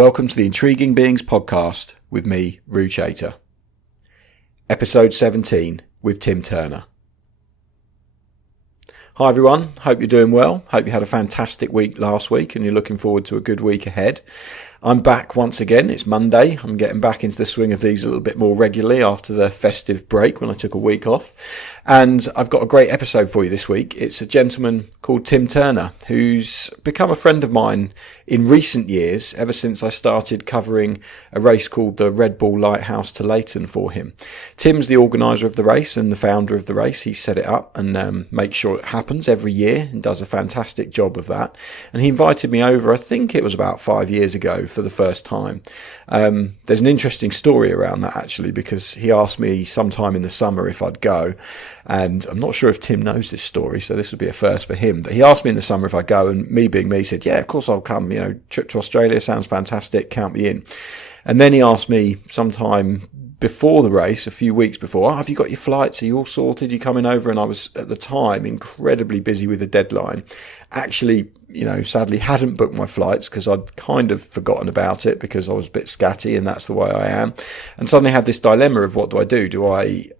Welcome to the Intriguing Beings podcast with me, Roo Chater. Episode 17 with Tim Turner. Hi everyone, hope you're doing well. Hope you had a fantastic week last week and you're looking forward to a good week ahead. I'm back once again. It's Monday. I'm getting back into the swing of these a little bit more regularly after the festive break when I took a week off. And I've got a great episode for you this week. It's a gentleman called Tim Turner, who's become a friend of mine in recent years, ever since I started covering a race called the Red Bull Lighthouse to Leighton for him. Tim's the organiser of the race and the founder of the race. He set it up and makes sure it happens every year and does a fantastic job of that. And he invited me over, I think it was about 5 years ago, for the first time. There's an interesting story around that actually, because he asked me sometime in the summer if I'd go, and I'm not sure if Tim knows this story, so this would be a first for him, but he asked me in the summer if I'd go, and me being me said, yeah, of course I'll come, trip to Australia sounds fantastic, count me in. And then he asked me sometime before the race, a few weeks before, have you got your flights? Are you all sorted? You coming over? And I was at the time incredibly busy with the deadline. Actually, sadly hadn't booked my flights because I'd kind of forgotten about it because I was a bit scatty and that's the way I am. And suddenly had this dilemma of what do I do? Do I,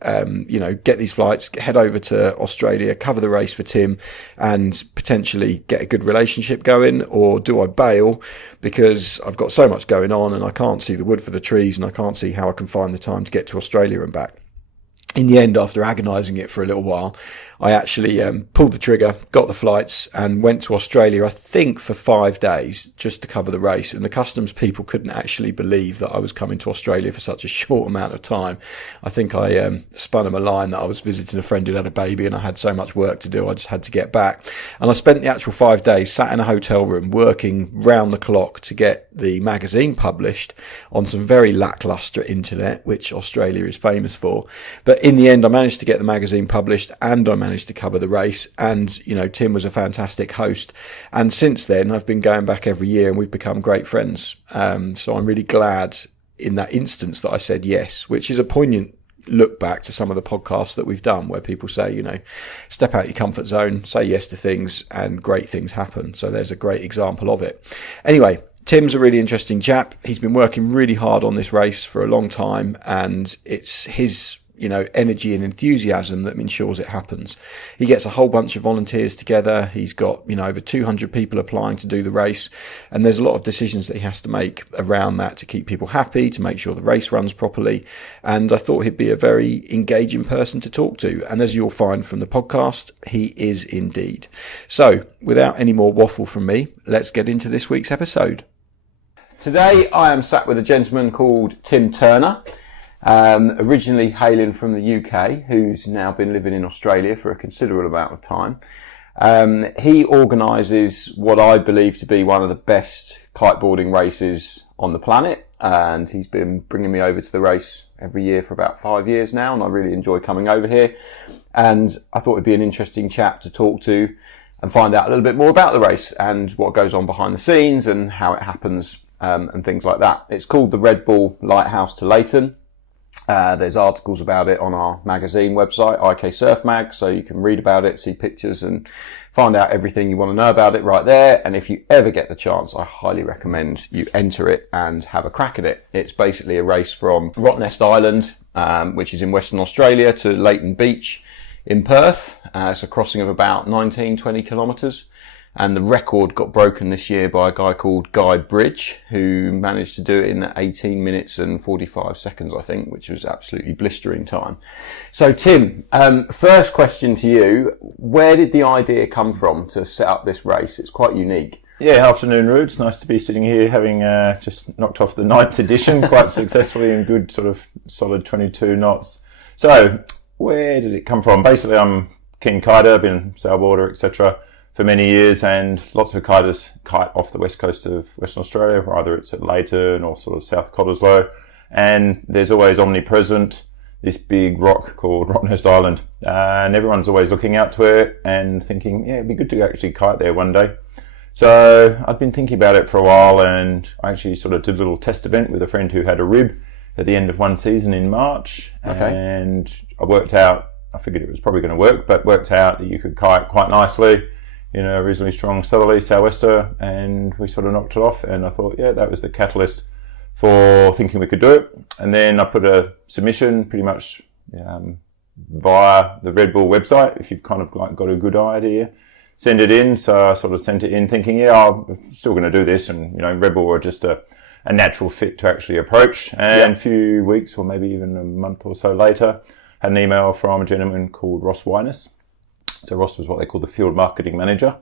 get these flights, head over to Australia, cover the race for Tim and potentially get a good relationship going? Or do I bail because I've got so much going on and I can't see the wood for the trees and I can't see how I can find the time to get to Australia and back? In the end, after agonising it for a little while, I actually pulled the trigger, got the flights and went to Australia, I think for 5 days just to cover the race. And the customs people couldn't actually believe that I was coming to Australia for such a short amount of time. I think I spun them a line that I was visiting a friend who had a baby and I had so much work to do, I just had to get back. And I spent the actual 5 days sat in a hotel room working round the clock to get the magazine published on some very lacklustre internet, which Australia is famous for. But in the end, I managed to get the magazine published and I managed to cover the race. And, Tim was a fantastic host. And since then, I've been going back every year and we've become great friends. So I'm really glad in that instance that I said yes, which is a poignant look back to some of the podcasts that we've done where people say, step out your comfort zone, say yes to things and great things happen. So there's a great example of it. Anyway, Tim's a really interesting chap. He's been working really hard on this race for a long time and it's his energy and enthusiasm that ensures it happens. He gets a whole bunch of volunteers together. He's got, over 200 people applying to do the race. And there's a lot of decisions that he has to make around that to keep people happy, to make sure the race runs properly. And I thought he'd be a very engaging person to talk to. And as you'll find from the podcast, he is indeed. So without any more waffle from me, let's get into this week's episode. Today, I am sat with a gentleman called Tim Turner. Originally hailing from the UK, who's now been living in Australia for a considerable amount of time. He organises what I believe to be one of the best kiteboarding races on the planet, and he's been bringing me over to the race every year for about 5 years now, and I really enjoy coming over here. And I thought it'd be an interesting chap to talk to and find out a little bit more about the race and what goes on behind the scenes and how it happens and things like that. It's called the Red Bull Lighthouse to Leighton. There's articles about it on our magazine website, IK Surf Mag, so you can read about it, see pictures and find out everything you want to know about it right there. And if you ever get the chance, I highly recommend you enter it and have a crack at it. It's basically a race from Rottnest Island, which is in Western Australia, to Leighton Beach in Perth. It's a crossing of about 19-20 kilometres. And the record got broken this year by a guy called Guy Bridge, who managed to do it in 18 minutes and 45 seconds, I think, which was absolutely blistering time. So, Tim, first question to you. Where did the idea come from to set up this race? It's quite unique. Yeah, afternoon, Roo. It's nice to be sitting here having just knocked off the 9th edition quite successfully in good sort of solid 22 knots. So, where did it come from? Basically, I'm keen kiter, been sailboarder, etc. for many years, and lots of kiters kite off the west coast of Western Australia, either it's at Leighton or sort of South Cottesloe, and there's always omnipresent this big rock called Rottnest Island, and everyone's always looking out to it and thinking, yeah, it'd be good to actually kite there one day. So I'd been thinking about it for a while, and I actually sort of did a little test event with a friend who had a rib at the end of one season in March, and I worked out, I figured it was probably going to work, but worked out that you could kite quite nicely. in a reasonably strong southerly sou'wester, and we sort of knocked it off. And I thought, yeah, that was the catalyst for thinking we could do it. And then I put a submission pretty much via the Red Bull website. If you've kind of like got a good idea, send it in. So I sort of sent it in thinking, yeah, I'm still going to do this. And, Red Bull were just a natural fit to actually approach. And a few weeks or maybe even a month or so later, had an email from a gentleman called Rottnest. So Ross was what they call the field marketing manager.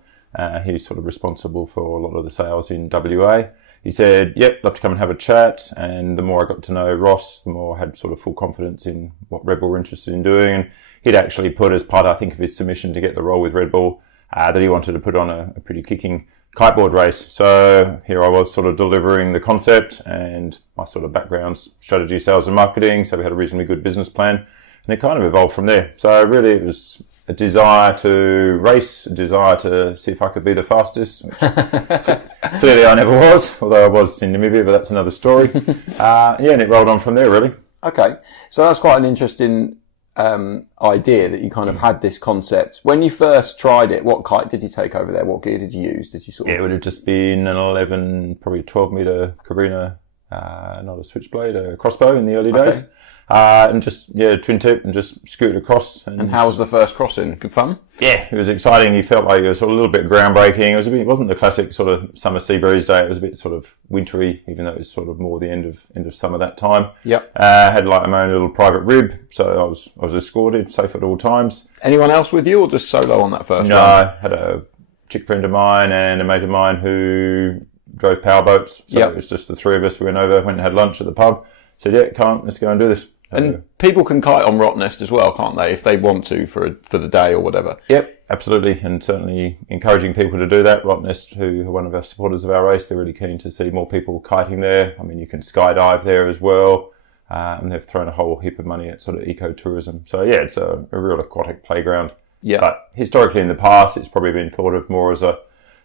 He's sort of responsible for a lot of the sales in WA. He said, yep, love to come and have a chat. And the more I got to know Ross, the more I had sort of full confidence in what Red Bull were interested in doing. And he'd actually put as part, I think, of his submission to get the role with Red Bull, that he wanted to put on a pretty kicking kiteboard race. So here I was sort of delivering the concept, and my sort of background's strategy, sales and marketing. So we had a reasonably good business plan, and it kind of evolved from there. So really it was a desire to race, a desire to see if I could be the fastest, which clearly I never was, although I was in Namibia, but that's another story. And it rolled on from there, really. Okay, so that's quite an interesting idea that you kind of had this concept. When you first tried it, what kite did you take over there? What gear did you use? Did you sort of... It would have just been an 11, probably 12 metre Carina, not a switchblade, a crossbow in the early days. And just, twin tip and just scoot across. And how was the first crossing? Good fun? Yeah, it was exciting. You felt like it was sort of a little bit groundbreaking. It wasn't the classic sort of summer sea breeze day. It was a bit sort of wintry, even though it was sort of more the end of summer that time. Yep. Had like my own little private rib, so I was escorted, safe at all times. Anyone else with you, or just solo on that first No, run? I had a chick friend of mine and a mate of mine who drove powerboats. So It was just the three of us. We went and had lunch at the pub. Said, let's go and do this. And people can kite on Rottnest as well, can't they, if they want to for the day or whatever? Yep, absolutely, and certainly encouraging people to do that. Rottnest, who are one of our supporters of our race, they're really keen to see more people kiting there. I mean, you can skydive there as well, and they've thrown a whole heap of money at sort of ecotourism. So yeah, it's a real aquatic playground. Yeah. But historically in the past, it's probably been thought of more as a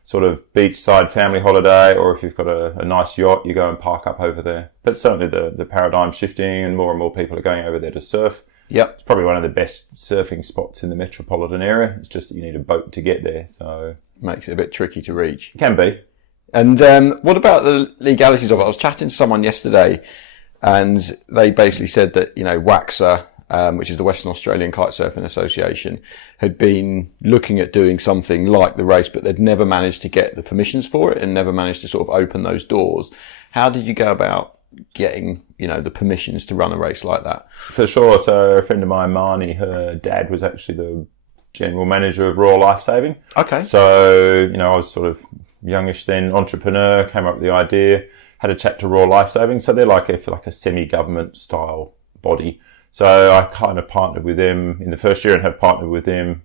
sort of beachside family holiday, or if you've got a nice yacht, you go and park up over there. But certainly the paradigm's shifting, and more people are going over there to surf. Yep. It's probably one of the best surfing spots in the metropolitan area. It's just that you need a boat to get there, so... Makes it a bit tricky to reach. It can be. And what about the legalities of it? I was chatting to someone yesterday, and they basically said that, WAXA, which is the Western Australian Kite Surfing Association, had been looking at doing something like the race, but they'd never managed to get the permissions for it and never managed to sort of open those doors. How did you go about getting, the permissions to run a race like that? For sure. So a friend of mine, Marnie, her dad was actually the general manager of Royal Lifesaving. Okay. So, I was sort of youngish then, entrepreneur, came up with the idea, had a chat to Royal Lifesaving. So they're like a semi-government style body. So I kind of partnered with them in the first year and have partnered with them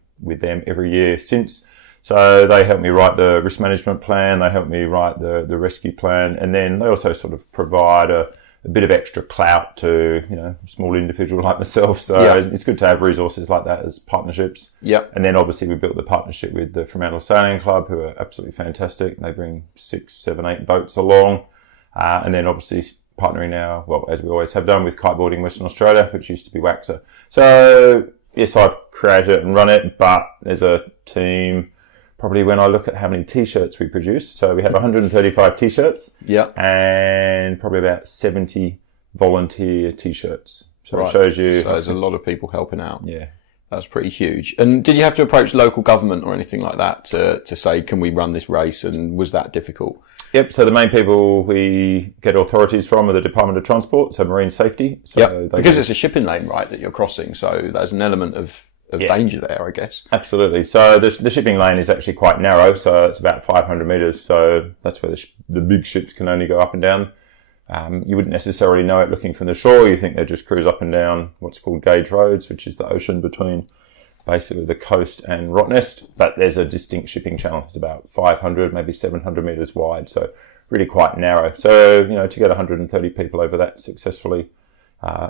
every year since. So they helped me write the risk management plan. They helped me write the rescue plan. And then they also sort of provide a bit of extra clout to, a small individual like myself. So It's good to have resources like that as partnerships. Yep. And then obviously we built the partnership with the Fremantle Sailing Club, who are absolutely fantastic. They bring 6, 7, 8 boats along. And then obviously partnering now, well, as we always have done, with Kiteboarding Western Australia, which used to be WAXA. So, yes, I've created it and run it, but there's a team, probably when I look at how many T-shirts we produce. So we have 135 T-shirts. Yeah. And probably about 70 volunteer T-shirts. So Right. It shows you... So there's a lot of people helping out. Yeah. That's pretty huge. And did you have to approach local government or anything like that to say, can we run this race? And was that difficult? Yep, so the main people we get authorities from are the Department of Transport, so Marine Safety. So because it's a shipping lane, right, that you're crossing, so there's an element of danger there, I guess. Absolutely. So the shipping lane is actually quite narrow, so it's about 500 metres, so that's where the big ships can only go up and down. You wouldn't necessarily know it looking from the shore. You think they just cruise up and down what's called gauge roads, which is the ocean between basically the coast and Rottnest, but there's a distinct shipping channel. It's about 500, maybe 700 metres wide, so really quite narrow. So, to get 130 people over that successfully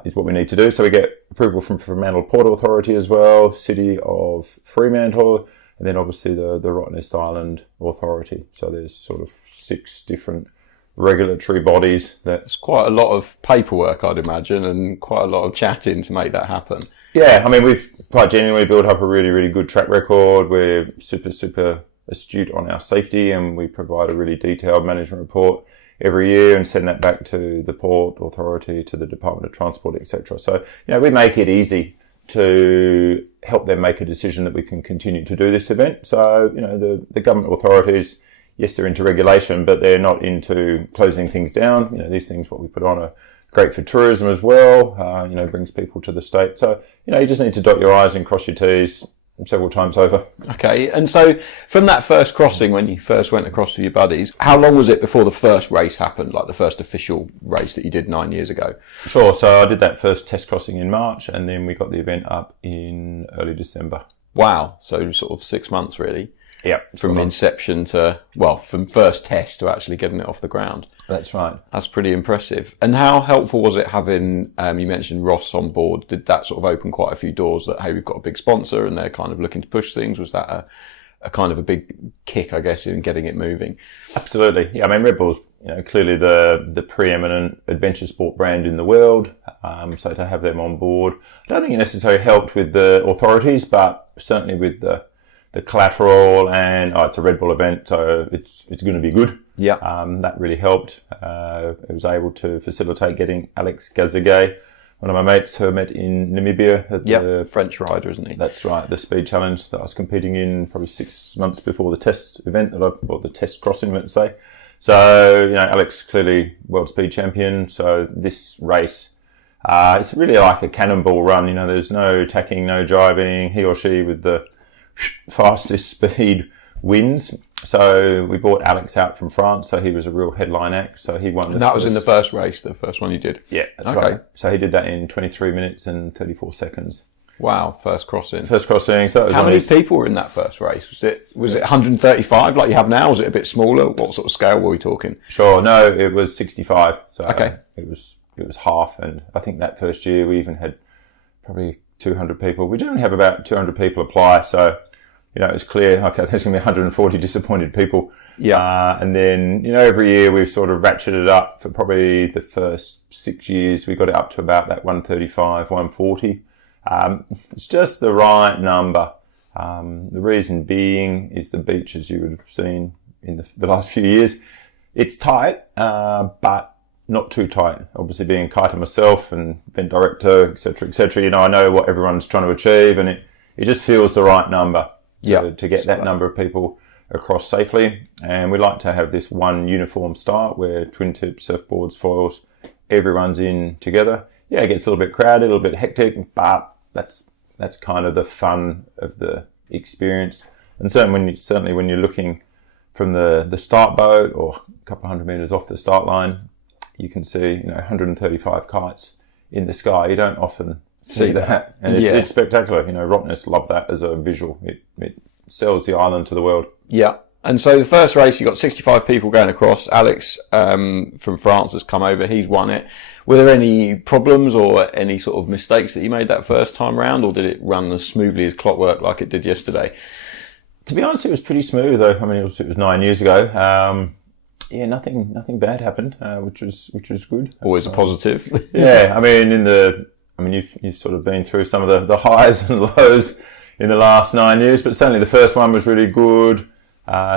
is what we need to do. So we get approval from Fremantle Port Authority as well, City of Fremantle, and then obviously the Rottnest Island Authority. So there's sort of 6 different regulatory bodies. That's quite a lot of paperwork, I'd imagine, and quite a lot of chatting to make that happen. Yeah, I mean, we've quite genuinely built up a really, really good track record. We're super, super astute on our safety, and we provide a really detailed management report every year and send that back to the Port Authority, to the Department of Transport, etc. So, we make it easy to help them make a decision that we can continue to do this event. So, the government authorities, yes, they're into regulation, but they're not into closing things down. These things, what we put on, are great for tourism as well, brings people to the state. So, you just need to dot your I's and cross your T's several times over. Okay, and so from that first crossing, when you first went across with your buddies, how long was it before the first race happened, like the first official race that you did 9 years ago? Sure, so I did that first test crossing in March, and then we got the event up in early December. Wow, so sort of 6 months really. Yeah. From inception to, from first test to actually getting it off the ground. That's right. That's pretty impressive. And how helpful was it having, you mentioned Ross on board? Did that sort of open quite a few doors that, hey, we've got a big sponsor and they're kind of looking to push things? Was that a kind of a big kick, I guess, in getting it moving? Absolutely. Yeah, Red Bull's, clearly the preeminent adventure sport brand in the world. So to have them on board, I don't think it necessarily helped with the authorities, but certainly with the collateral, and it's a Red Bull event, so it's going to be good. Yeah. That really helped. I was able to facilitate getting Alex Gazagay, one of my mates who I met in Namibia at the French rider, isn't he? That's right, the speed challenge that I was competing in probably 6 months before the test event, or the test crossing, let's say. So, Alex, clearly world speed champion. So this race, it's really like a cannonball run. There's no tacking, no driving. He or she with the fastest speed wins. So we brought Alex out from France, so he was a real headline act. So he won. And that was in the first race, the first one you did? Yeah, that's right. So he did that in 23 minutes and 34 seconds. Wow, first crossing. So that was How many people were in that first race? Was it 135 like you have now? Was it a bit smaller? What sort of scale were we talking? Sure, no, it was 65. So okay. It was half, and I think that first year we even had probably 200 people. We generally have about 200 people apply, so it was clear, okay, there's going to be 140 disappointed people. Yeah. And then, every year we've sort of ratcheted up. For probably the first 6 years, we got it up to about that 135, 140. It's just the right number. The reason being is the beach, as you would have seen in the last few years. It's tight, but not too tight. Obviously, being a kiter myself and event director, etc., I know what everyone's trying to achieve, and it just feels the right number. To get that number of people across safely. And we like to have this one uniform start where twin tips, surfboards, foils, everyone's in together. Yeah, it gets a little bit crowded, a little bit hectic, but that's kind of the fun of the experience. And certainly when you're looking from the start boat or a couple of hundred meters off the start line, you can see 135 kites in the sky. You don't often see that, and it's spectacular. Rottnest love that as a visual. It sells the island to the world. Yeah. And so the first race, you got 65 people going across. Alex from France has come over. He's won it. Were there any problems or any sort of mistakes that you made that first time round, or did it run as smoothly as clockwork like it did yesterday? To be honest, it was pretty smooth, though. I mean, it was 9 years ago. Nothing bad happened, which was good. Always a positive. Yeah, I mean, you've sort of been through some of the highs and lows in the last 9 years, but certainly the first one was really good.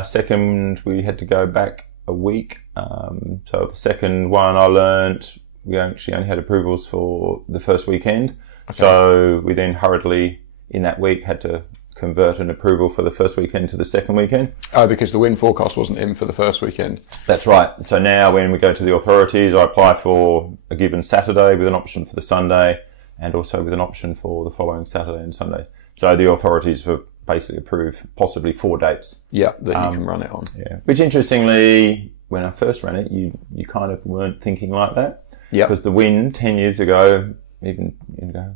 Second, we had to go back a week. So the second one, I learned we actually only had approvals for the first weekend. Okay. So we then hurriedly, in that week, had to convert an approval for the first weekend to the second weekend. Oh, because the wind forecast wasn't in for the first weekend. That's right. So now when we go to the authorities, I apply for a given Saturday with an option for the Sunday, and also with an option for the following Saturday and Sunday. So the authorities have basically approved possibly 4 dates. Yeah, that you can run it on. Yeah. Which interestingly, when I first ran it, you kind of weren't thinking like that. Yeah. Because the wind 10 years ago, even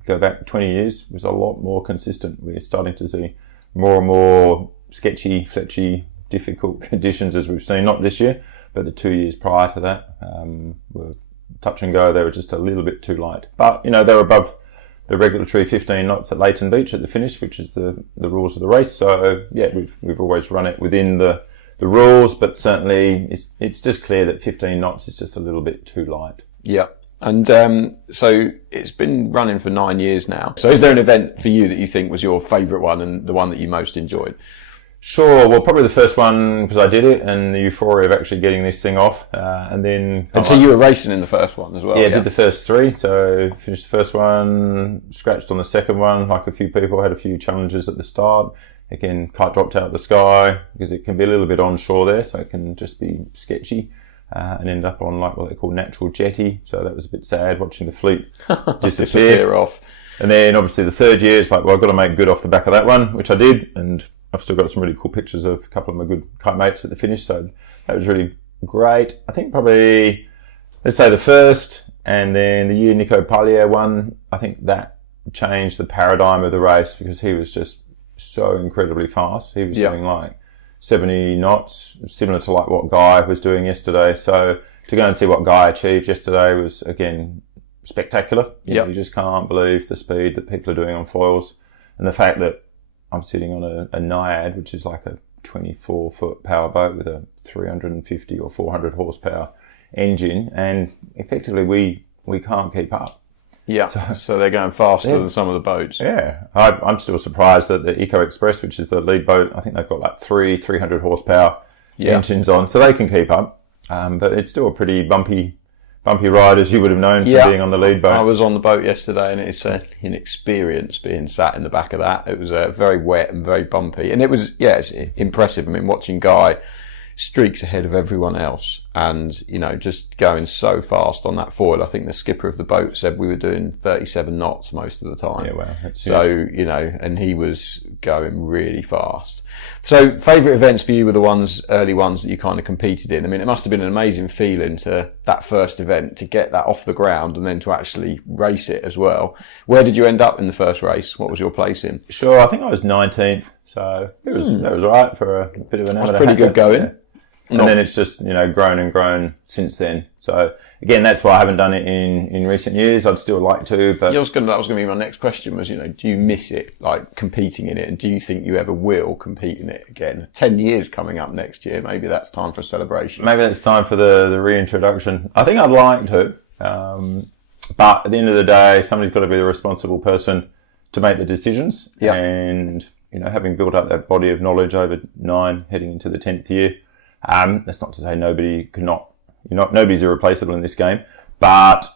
go back 20 years, was a lot more consistent. We're starting to see more and more sketchy, fletchy, difficult conditions as we've seen, not this year, but the 2 years prior to that were touch and go. They were just a little bit too light. But, they're above the regulatory 15 knots at Leighton Beach at the finish, which is the rules of the race. So, yeah, we've always run it within the rules, but certainly it's just clear that 15 knots is just a little bit too light. Yeah. And so it's been running for 9 years now. So is there an event for you that you think was your favourite one and the one that you most enjoyed? Sure. Well, probably the first one because I did it, and the euphoria of actually getting this thing off, and then. And so you were racing in the first one as well. Yeah, I did the first 3. So finished the first one, scratched on the second one. Like a few people, had a few challenges at the start. Again, kite dropped out of the sky because it can be a little bit onshore there, so it can just be sketchy, and end up on like what they call natural jetty. So that was a bit sad watching the fleet disappear off. And then obviously the third year, it's like, well, I've got to make good off the back of that one, which I did, and I've still got some really cool pictures of a couple of my good kite mates at the finish, so that was really great. I think probably, let's say the first, and then the year Nico Paglier won, I think that changed the paradigm of the race because he was just so incredibly fast. He was doing like 70 knots, similar to like what Guy was doing yesterday. So to go and see what Guy achieved yesterday was, again, spectacular. You just can't believe the speed that people are doing on foils, and the fact that I'm sitting on a Naiad, which is like a 24-foot power boat with a 350 or 400 horsepower engine, and effectively we can't keep up. Yeah, so they're going faster than some of the boats. Yeah, I'm still surprised that the Eco Express, which is the lead boat, I think they've got like 300 horsepower engines on, so they can keep up. But it's still a pretty bumpy ride, as you would have known from being on the lead boat. I was on the boat yesterday, and it's an experience being sat in the back of that. It was very wet and very bumpy, and it was it's impressive. I mean, watching Guy streaks ahead of everyone else, and just going so fast on that foil. I think the skipper of the boat said we were doing 37 knots most of the time. Yeah, wow. So and he was going really fast. So favourite events for you were the early ones that you kind of competed in. I mean, it must have been an amazing feeling to that first event, to get that off the ground and then to actually race it as well. Where did you end up in the first race? What was your place in? Sure, I think I was 19th, so that was all right for a bit of an amateur. That's pretty good going. Yeah. And then it's just, grown and grown since then. So again, that's why I haven't done it in recent years. I'd still like to, but that was going to be my next question was, do you miss it, like competing in it? And do you think you ever will compete in it again? 10 years coming up next year. Maybe that's time for a celebration. Maybe that's time for the reintroduction. I think I'd like to. But at the end of the day, somebody's got to be the responsible person to make the decisions. Yeah. And, having built up that body of knowledge over 9, heading into the 10th year, that's not to say nobody's irreplaceable in this game, but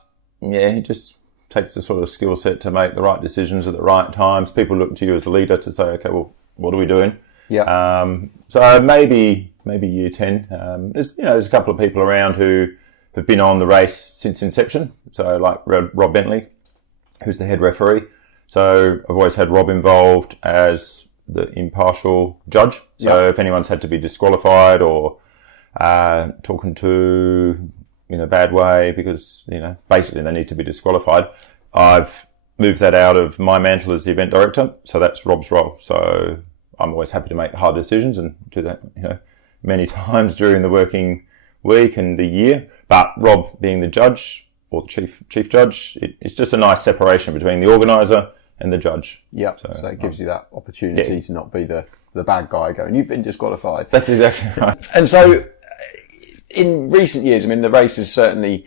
it just takes a sort of skill set to make the right decisions at the right times. People look to you as a leader to say, okay, well, what are we doing? Yeah. So maybe year 10. There's a couple of people around who have been on the race since inception. So like Rob Bentley, who's the head referee. So I've always had Rob involved as the impartial judge. So if anyone's had to be disqualified or talking to in a bad way because, basically they need to be disqualified, I've moved that out of my mantle as the event director. So that's Rob's role. So I'm always happy to make hard decisions and do that, many times during the working week and the year. But Rob being the judge or the chief judge, it's just a nice separation between the organiser and the judge. Yeah, so it gives you that opportunity to not be the bad guy going, you've been disqualified. That's exactly right. And so in recent years, I mean, the race has certainly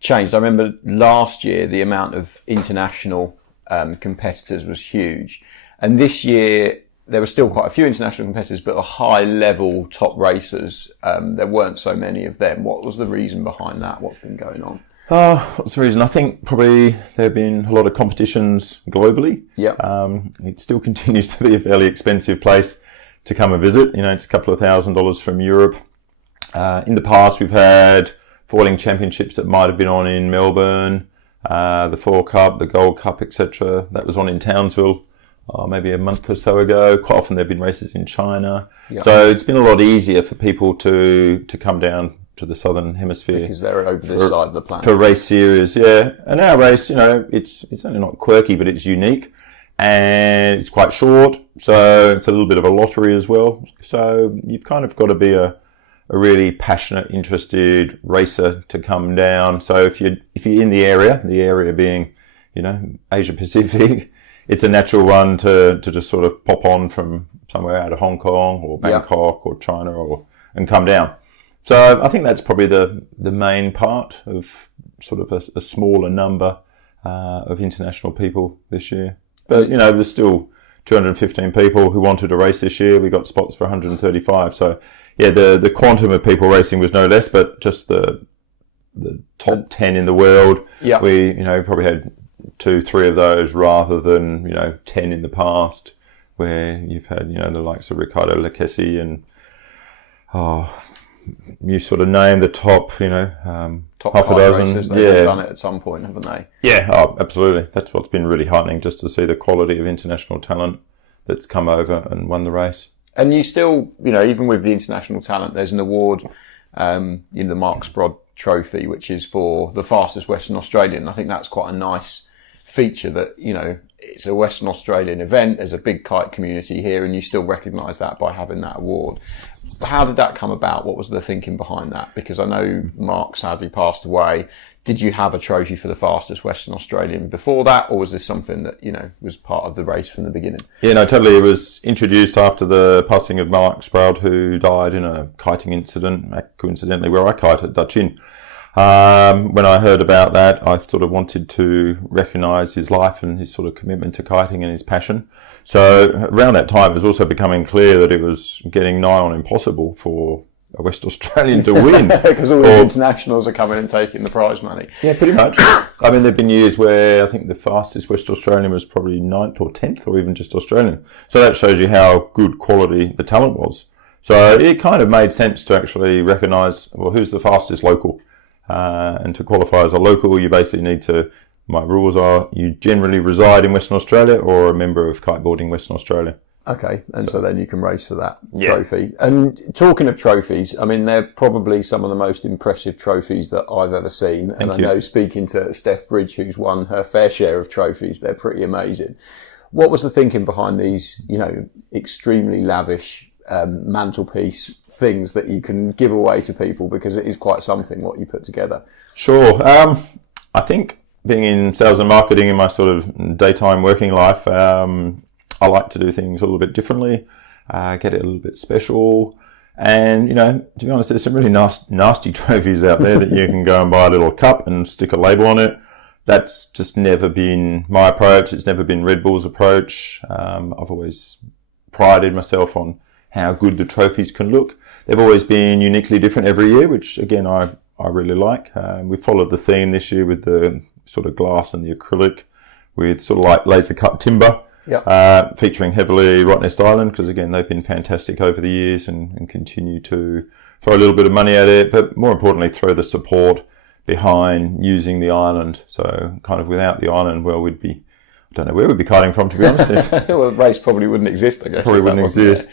changed. I remember last year, the amount of international competitors was huge. And this year, there were still quite a few international competitors, but the high-level top racers, there weren't so many of them. What was the reason behind that? What's been going on? What's the reason? I think probably there have been a lot of competitions globally. Yeah. It still continues to be a fairly expensive place to come and visit. It's a couple of $1,000s from Europe. In the past, we've had foiling championships that might have been on in Melbourne, the Foil Cup, the Gold Cup, etc. That was on in Townsville maybe a month or so ago. Quite often there have been races in China. Yep. So it's been a lot easier for people to come down to the southern hemisphere because they're over this side of the planet for race series. And our race, it's only not quirky, but it's unique and it's quite short, so it's a little bit of a lottery as well. So you've kind of got to be a really passionate, interested racer to come down. So if you're in the area being Asia Pacific, it's a natural one to just sort of pop on from somewhere out of Hong Kong or Bangkok or China and come down. So I think that's probably the main part of sort of a smaller number of international people this year. But, there's still 215 people who wanted to race this year. We got spots for 135. So, yeah, the quantum of people racing was no less, but just the top 10 in the world. Yeah. We, probably had 2-3 of those rather than, 10 in the past, where you've had, the likes of Riccardo Lecchesi and, you sort of name the top, Top half a dozen. Racers, they've done it at some point, haven't they? Yeah, absolutely. That's what's been really heartening, just to see the quality of international talent that's come over and won the race. And you still, even with the international talent, there's an award, the Mark Sprod Trophy, which is for the fastest Western Australian. I think that's quite a nice feature that, it's a Western Australian event. There's a big kite community here, and you still recognise that by having that award. How did that come about? What was the thinking behind that? Because I know Mark sadly passed away. Did you have a trophy for the fastest Western Australian before that, or was this something that, was part of the race from the beginning? Yeah, no, totally. It was introduced after the passing of Mark Sproud, who died in a kiting incident, coincidentally, where I kite at Dutch Inn. When I heard about that, I sort of wanted to recognise his life and his sort of commitment to kiting and his passion. So around that time, it was also becoming clear that it was getting nigh on impossible for a West Australian to win. Because all the internationals are coming and taking the prize money. Yeah, pretty much. I mean, there have been years where I think the fastest West Australian was probably 9th or 10th or even just Australian. So that shows you how good quality the talent was. So it kind of made sense to actually recognise, well, who's the fastest local? And to qualify as a local, you basically need to, my rules are, you generally reside in Western Australia or a member of Kiteboarding Western Australia. Okay, and so then you can race for that trophy. And talking of trophies, I mean, they're probably some of the most impressive trophies that I've ever seen. And I know, speaking to Steph Bridge, who's won her fair share of trophies, they're pretty amazing. What was the thinking behind these, extremely lavish mantelpiece things that you can give away to people, because it is quite something what you put together? Sure. I think being in sales and marketing in my sort of daytime working life, I like to do things a little bit differently, get it a little bit special. And, to be honest, there's some really nasty trophies out there that you can go and buy a little cup and stick a label on it. That's just never been my approach. It's never been Red Bull's approach. I've always prided myself on how good the trophies can look. They've always been uniquely different every year, which again, I really like. We followed the theme this year with the sort of glass and the acrylic with sort of like laser cut timber, featuring heavily Rottnest Island, because again, they've been fantastic over the years and continue to throw a little bit of money at it, but more importantly, throw the support behind using the island. So kind of without the island, well, I don't know where we'd be kiting from, to be honest. Well, the race probably wouldn't exist, I guess. Probably wouldn't exist.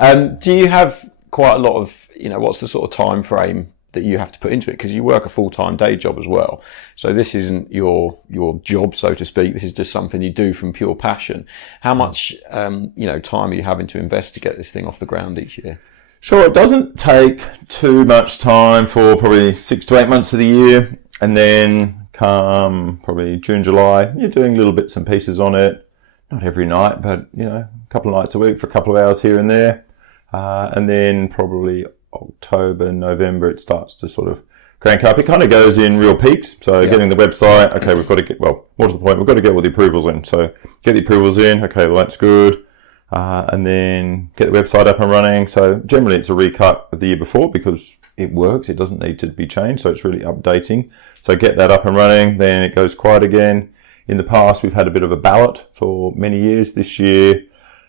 Do you have quite a lot of, what's the sort of time frame that you have to put into it? Because you work a full-time day job as well. So this isn't your job, so to speak. This is just something you do from pure passion. How much, time are you having to invest to get this thing off the ground each year? Sure, it doesn't take too much time for probably 6 to 8 months of the year. And then come probably June, July, you're doing little bits and pieces on it. Not every night, but, a couple of nights a week for a couple of hours here and there. And then probably October, November, it starts to sort of crank up. It kind of goes in real peaks. So getting the website, okay, we've got to get, more to the point, we've got to get all the approvals in. So get the approvals in, okay, well, that's good. And then get the website up and running. So generally it's a recut of the year before because it works. It doesn't need to be changed. So it's really updating. So get that up and running. Then it goes quiet again. In the past, we've had a bit of a ballot for many years. This year,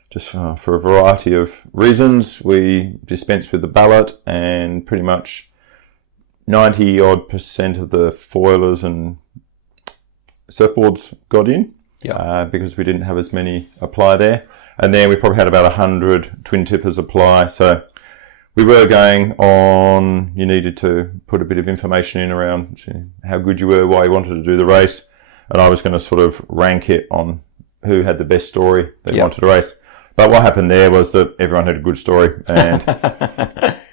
just for a variety of reasons, we dispensed with the ballot, and pretty much 90% of the foilers and surfboards got in because we didn't have as many apply there. And then we probably had about 100 twin tippers apply. So we were going on, you needed to put a bit of information in around how good you were, why you wanted to do the race. And I was going to sort of rank it on who had the best story they wanted to race. But what happened there was that everyone had a good story, and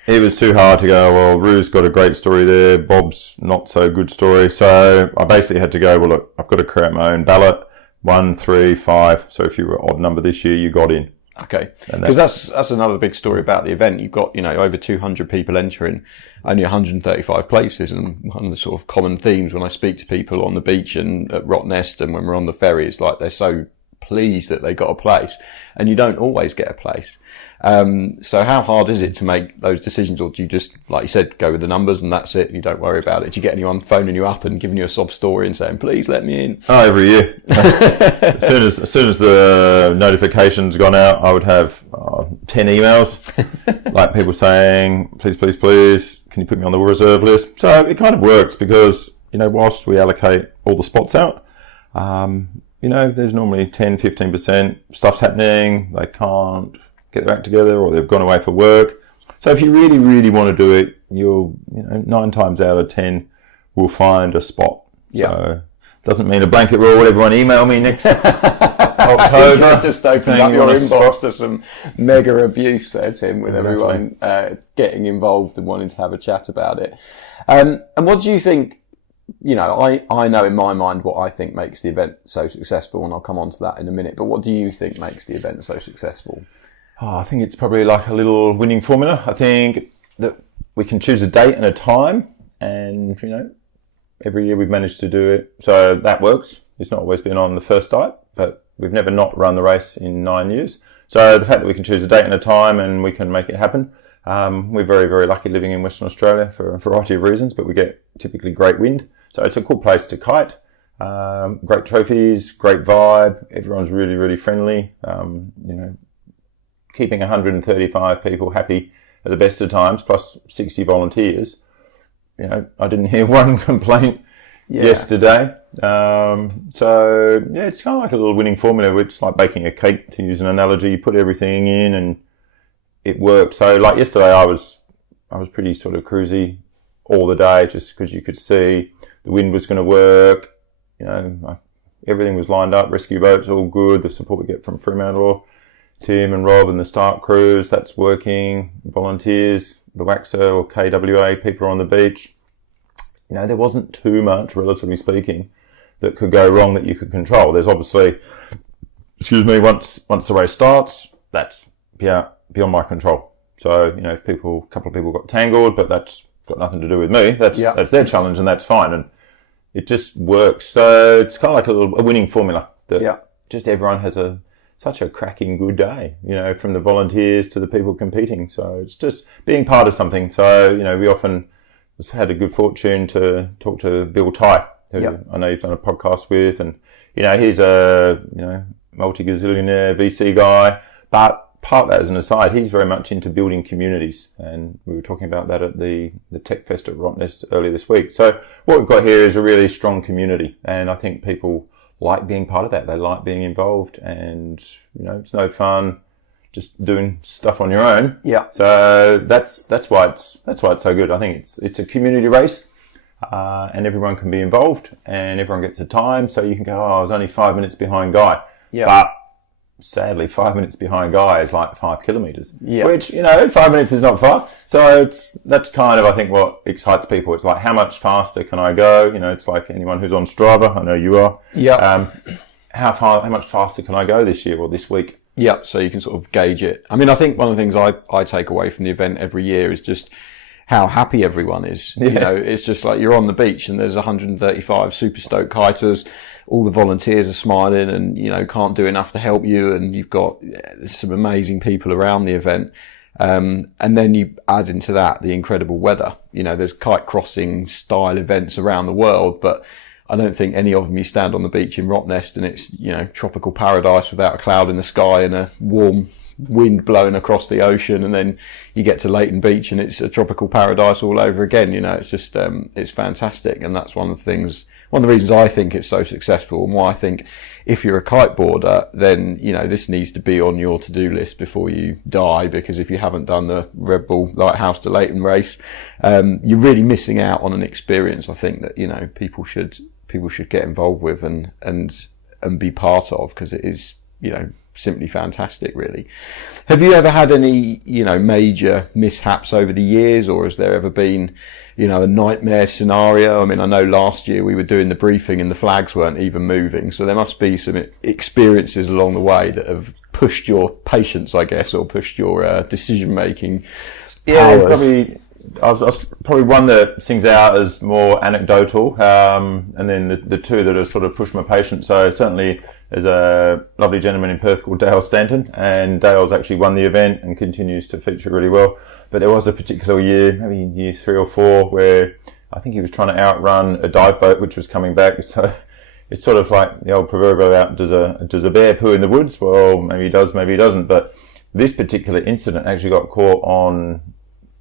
it was too hard to go, well, Rue's got a great story there, Bob's not so good story. So I basically had to go, well, look, I've got to create my own ballot, 1, 3, 5. So if you were odd number this year, you got in. Okay, because that's another big story about the event. You've got, over 200 people entering, only 135 places, and one of the sort of common themes when I speak to people on the beach and at Rottnest and when we're on the ferry is like they're so pleased that they got a place, and you don't always get a place. So how hard is it to make those decisions, or do you just, like you said, go with the numbers and that's it, you don't worry about it? Do you get anyone phoning you up and giving you a sob story and saying, please let me in? Oh, every year. As soon as the notification's gone out, I would have 10 emails, like people saying, please, please, please, can you put me on the reserve list? So it kind of works because, whilst we allocate all the spots out, there's normally 10, 15% stuff's happening, they can't get their act together, or they've gone away for work. So if you really, really want to do it, you'll, 9 times out of 10 will find a spot. Yeah. So doesn't mean a blanket rule. Everyone email me next October. Just open up your inbox to some mega abuse there, Tim, with everyone getting involved and wanting to have a chat about it. And what do you think? I know in my mind what I think makes the event so successful, and I'll come on to that in a minute. But what do you think makes the event so successful? Oh, I think it's probably like a little winning formula. I think that we can choose a date and a time, and every year we've managed to do it, so that works. It's not always been on the first night, but we've never not run the race in 9 years. So the fact that we can choose a date and a time and we can make it happen, we're very, very lucky living in Western Australia for a variety of reasons, but we get typically great wind, so it's a cool place to kite. Great trophies, great vibe. Everyone's really, really friendly. Keeping 135 people happy at the best of times, plus 60 volunteers. I didn't hear one complaint yesterday. So it's kind of like a little winning formula, which is like baking a cake, to use an analogy. You put everything in and it worked. So like yesterday, I was pretty sort of cruisy all the day, just because you could see the wind was going to work. Everything was lined up. Rescue boats, all good. The support we get from Fremantle, Tim and Rob and the Start crews, that's working. Volunteers, the Waxer or KWA, people are on the beach. There wasn't too much, relatively speaking, that could go wrong that you could control. There's obviously, once the race starts, that's beyond my control. So, if a couple of people got tangled, but that's got nothing to do with me, that's their challenge and that's fine. And it just works. So it's kind of like a winning formula that just everyone has such a cracking good day, from the volunteers to the people competing. So it's just being part of something. So, we often had a good fortune to talk to Bill Ty, who I know you've done a podcast with, and, he's a, multi-gazillionaire VC guy, but part of that as an aside, he's very much into building communities. And we were talking about that at the Tech Fest at Rottnest earlier this week. So what we've got here is a really strong community. And I think people like being part of that. They like being involved, and it's no fun just doing stuff on your own. Yeah. So that's why it's so good. I think it's a community race, and everyone can be involved, and everyone gets a time. So you can go, I was only 5 minutes behind Guy. Yeah. But sadly, 5 minutes behind Guy is like 5 kilometres. Yeah. Which 5 minutes is not far. So that's kind of, I think, what excites people. It's like, how much faster can I go? It's like anyone who's on Strava. I know you are. Yeah. How much faster can I go this year or this week? Yeah. So you can sort of gauge it. I mean, I think one of the things I take away from the event every year is just how happy everyone is. Yeah. It's just like you're on the beach and there's 135 super stoked kiters. All the volunteers are smiling and, can't do enough to help you. And you've got some amazing people around the event. And then you add into that the incredible weather. There's kite crossing style events around the world, but I don't think any of them you stand on the beach in Rottnest and it's, tropical paradise without a cloud in the sky and a warm wind blowing across the ocean. And then you get to Leighton Beach and it's a tropical paradise all over again. It's just, it's fantastic. And that's one of the reasons I think it's so successful, and why I think if you're a kiteboarder, then, this needs to be on your to-do list before you die, because if you haven't done the Red Bull Lighthouse to Leighton race, you're really missing out on an experience, I think, that, people should get involved with and be part of, because it is, simply fantastic, really. Have you ever had any, major mishaps over the years, or has there ever been, a nightmare scenario? I mean, I know last year we were doing the briefing and the flags weren't even moving, so there must be some experiences along the way that have pushed your patience, I guess, or pushed your decision-making powers. Yeah, I've probably one that sings out as more anecdotal, and then the two that have sort of pushed my patience. So certainly There's a lovely gentleman in Perth called Dale Stanton, and Dale's actually won the event and continues to feature really well. But there was a particular year, maybe in year 3 or 4, where I think he was trying to outrun a dive boat which was coming back. So it's sort of like the old proverbial out, does a bear poo in the woods? Well, maybe he does, maybe he doesn't. But this particular incident actually got caught on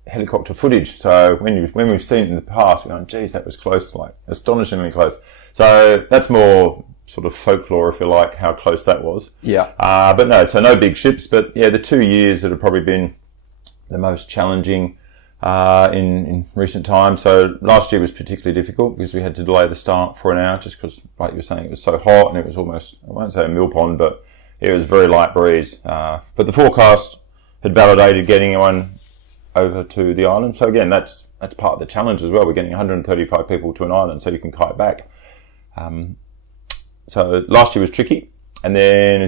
helicopter footage. So when we've seen it in the past, we're going, geez, that was close, like astonishingly close. So that's more sort of folklore, if you like, how close that was. Yeah. But no, so no big ships. But yeah, the 2 years that have probably been the most challenging in recent times. So last year was particularly difficult because we had to delay the start for an hour just because, like you were saying, it was so hot and it was almost, I won't say a mill pond, but it was very light breeze. But the forecast had validated getting everyone over to the island. So again, that's part of the challenge as well. We're getting 135 people to an island so you can kite back. So last year was tricky. And then I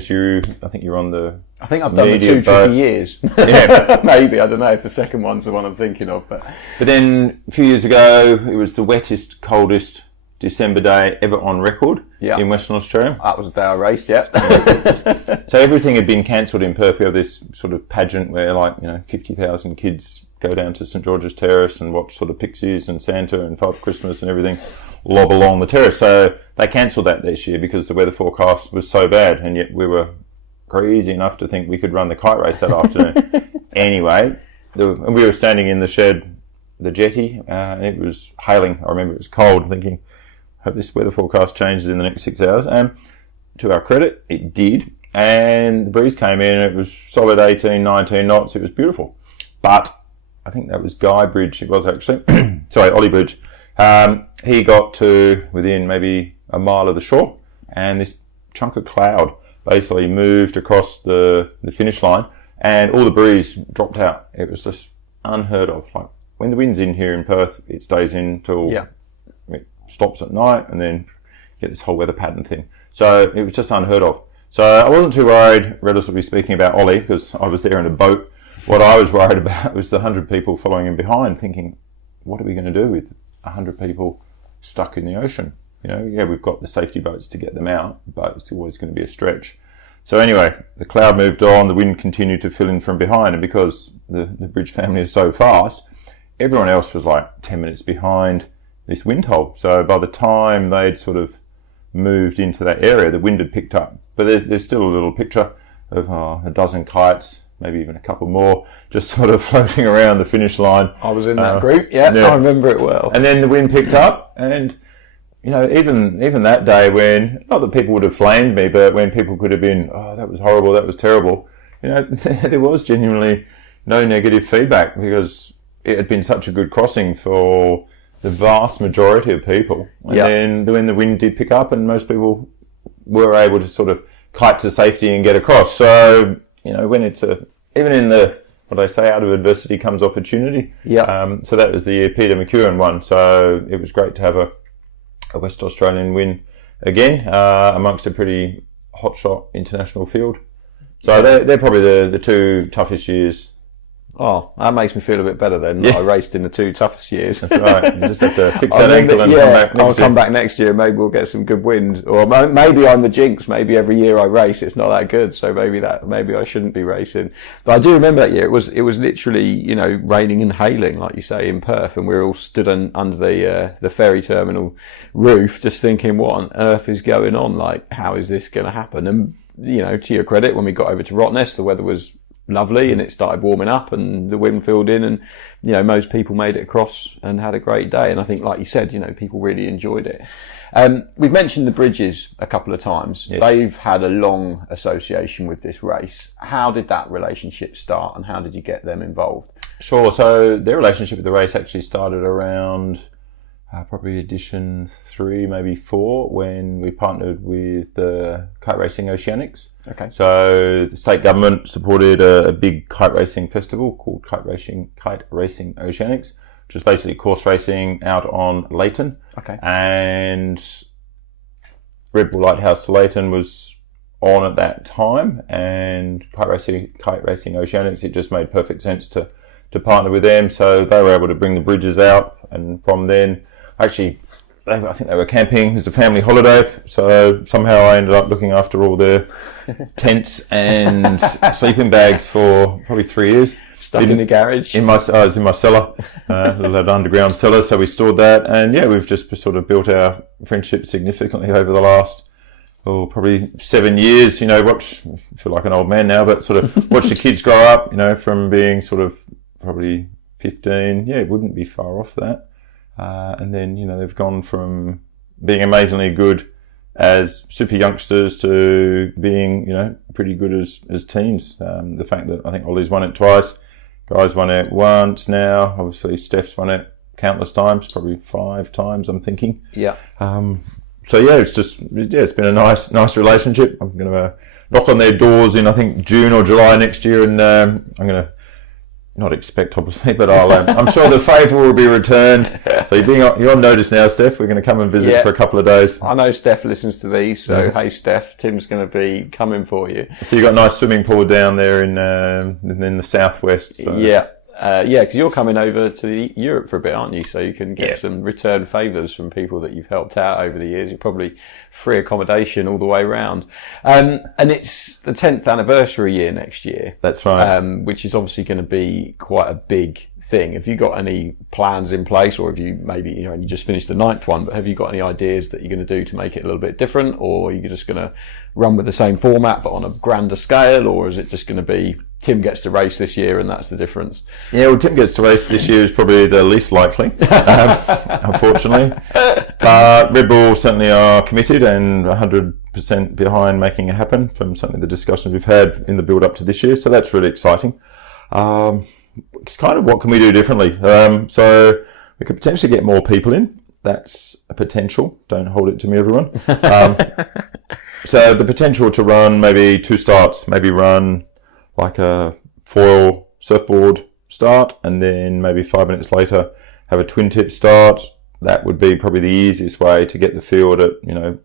think you're on the... I think I've done the 2 tricky years. Yeah. Maybe, I don't know if the second one's the one I'm thinking of. But then a few years ago, it was the wettest, coldest December day ever on record in Western Australia. That was the day I raced, yeah. So everything had been cancelled in Perth. We have this sort of pageant where 50,000 kids go down to St George's Terrace and watch sort of Pixies and Santa and Father Christmas and everything lob along the terrace. So they cancelled that this year because the weather forecast was so bad, and yet we were crazy enough to think we could run the kite race that afternoon. Anyway, we were standing in the shed, the jetty, and it was hailing. I remember it was cold, thinking, hope this weather forecast changes in the next 6 hours. And to our credit, it did. And the breeze came in, it was solid 18, 19 knots. It was beautiful. But I think that was Guy Bridge, it was actually. Sorry, Ollie Bridge. He got to within maybe a mile of the shore, and this chunk of cloud basically moved across the finish line, and all the breeze dropped out. It was just unheard of. Like when the wind's in here in Perth, it stays in till it stops at night, and then you get this whole weather pattern thing. So it was just unheard of. So I wasn't too worried, relatively speaking, about Ollie, because I was there in a boat. What I was worried about was the 100 people following him behind, thinking, what are we going to do with 100 people stuck in the ocean? We've got the safety boats to get them out, but it's always going to be a stretch. So anyway, the cloud moved on, the wind continued to fill in from behind, and because the Bridge family is so fast, everyone else was like 10 minutes behind this wind hole. So by the time they'd sort of moved into that area, the wind had picked up. But there's still a little picture of a dozen kites, maybe even a couple more, just sort of floating around the finish line. I was in that group, yeah, I remember it well. And then the wind picked up, and even that day when, not that people would have flamed me, but when people could have been, oh, that was horrible, that was terrible, there was genuinely no negative feedback because it had been such a good crossing for the vast majority of people. And then when the wind did pick up and most people were able to sort of kite to safety and get across. So, when it's even in the, what they say, out of adversity comes opportunity. Yeah. So that was the year Peter McEwen won. So it was great to have a West Australian win again, amongst a pretty hotshot international field. So they're probably the 2 toughest years. Oh, that makes me feel a bit better then. I raced in the 2 toughest years. That's right. You just have to fix that ankle and come back next year. I'll come back next year. Maybe we'll get some good wind. Or maybe I'm the jinx. Maybe every year I race, it's not that good. So maybe I shouldn't be racing. But I do remember that year. It was literally, raining and hailing, like you say, in Perth. And we were all stood under the ferry terminal roof just thinking, what on earth is going on? Like, how is this going to happen? And, to your credit, when we got over to Rottnest, the weather was lovely and it started warming up and the wind filled in, and most people made it across and had a great day. And I think, like you said, people really enjoyed it. We've mentioned the Bridges a couple of times. Yes. They've had a long association with this race. How did that relationship start and how did you get them involved? Sure. So their relationship with the race actually started around probably edition 3, maybe 4, when we partnered with the Kite Racing Oceanics. Okay. So the state government supported a big kite racing festival called Kite Racing Oceanics, which is basically course racing out on Leighton. Okay. And Red Bull Lighthouse Leighton was on at that time, and Kite Racing Oceanics, it just made perfect sense to partner with them. So they were able to bring the Bridges out, and from then, actually, I think they were camping. It was a family holiday, so somehow I ended up looking after all their tents and sleeping bags for probably 3 years. Stuck in the garage? I was in my cellar, a little underground cellar, so we stored that. And yeah, we've just sort of built our friendship significantly over the last, probably 7 years. You know, I feel like an old man now, but sort of watch the kids grow up, you know, from being sort of probably 15. Yeah, it wouldn't be far off that. And then, you know, they've gone from being amazingly good as super youngsters to being, you know, pretty good as teens. The fact that I think Ollie's won it twice, Guy's won it once now, obviously Steph's won it countless times, probably 5 times, I'm thinking. Yeah. So yeah, it's been a nice relationship. I'm going to knock on their doors in, I think, June or July next year, and I'm going to not expect, obviously, but I'm sure the favour will be returned. So you're on notice now, Steph. We're going to come and visit for a couple of days. I know Steph listens to these, so hey, Steph, Tim's going to be coming for you. So you've got a nice swimming pool down there in the southwest. So. Yeah. Because you're coming over to Europe for a bit, aren't you? So you can get some return favours from people that you've helped out over the years. You're probably free accommodation all the way around. And it's the 10th anniversary year next year. That's right. Which is obviously going to be quite a big thing. Have you got any plans in place, or have you maybe, you know, you just finished the 9th one, but have you got any ideas that you're going to do to make it a little bit different, or are you just going to run with the same format but on a grander scale, or is it just going to be Tim gets to race this year and that's the difference? Yeah, well, Tim gets to race this year is probably the least likely, unfortunately. Red Bull certainly are committed and 100% behind making it happen from certainly the discussions we've had in the build up to this year, so that's really exciting. It's kind of what can we do differently? So we could potentially get more people in. That's a potential. Don't hold it to me, everyone. So the potential to run maybe 2 starts, maybe run like a foil surfboard start, and then maybe 5 minutes later have a twin tip start. That would be probably the easiest way to get the field at, you know,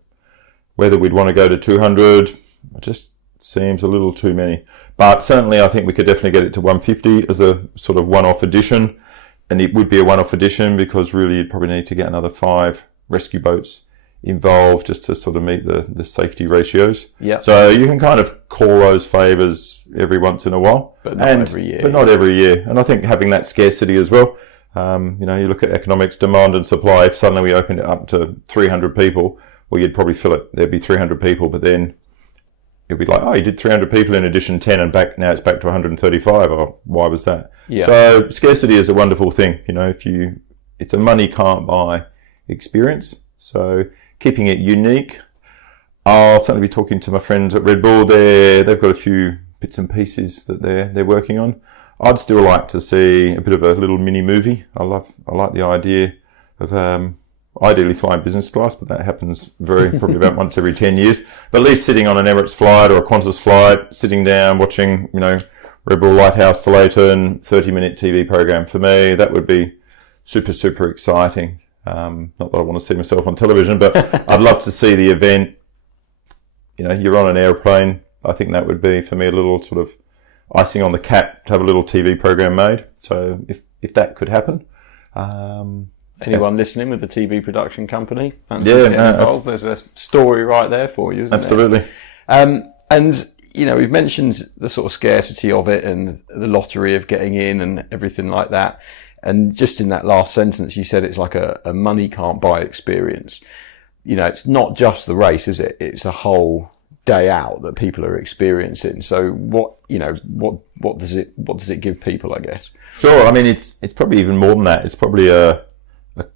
whether we'd want to go to 200. It just seems a little too many. But certainly I think we could definitely get it to 150 as a sort of one-off edition. And it would be a one-off edition because really you'd probably need to get another 5 rescue boats involved just to sort of meet the safety ratios. Yeah. So you can kind of call those favours every once in a while. But not every year. But not every year. And I think having that scarcity as well. You know, you look at economics, demand and supply. If suddenly we opened it up to 300 people, well, you'd probably fill it. There'd be 300 people, but then it'd be like, oh, you did 300 people in edition 10 and now it's back to 135. Oh, why was that? Yeah. So scarcity is a wonderful thing. You know, it's a money can't buy experience. So keeping it unique. I'll certainly be talking to my friends at Red Bull. They've got a few bits and pieces that they're working on. I'd still like to see a bit of a little mini movie. I like the idea of ideally flying business class, but that happens probably about once every 10 years. But at least sitting on an Emirates flight or a Qantas flight, sitting down, watching, you know, Red Bull Lighthouse to Leighton, 30-minute TV program for me, that would be super, super exciting. Not that I want to see myself on television, but I'd love to see the event. You know, you're on an airplane. I think that would be, for me, a little sort of icing on the cap to have a little TV program made. So if that could happen. Anyone listening with a TV production company? Involved? There's a story right there for you, isn't absolutely. And, you know, we've mentioned the sort of scarcity of it and the lottery of getting in and everything like that. And just in that last sentence, you said it's like a money can't buy experience. You know, it's not just the race, is it? It's a whole day out that people are experiencing. So what does it give people, I guess? Sure. I mean, it's probably even more than that. It's probably a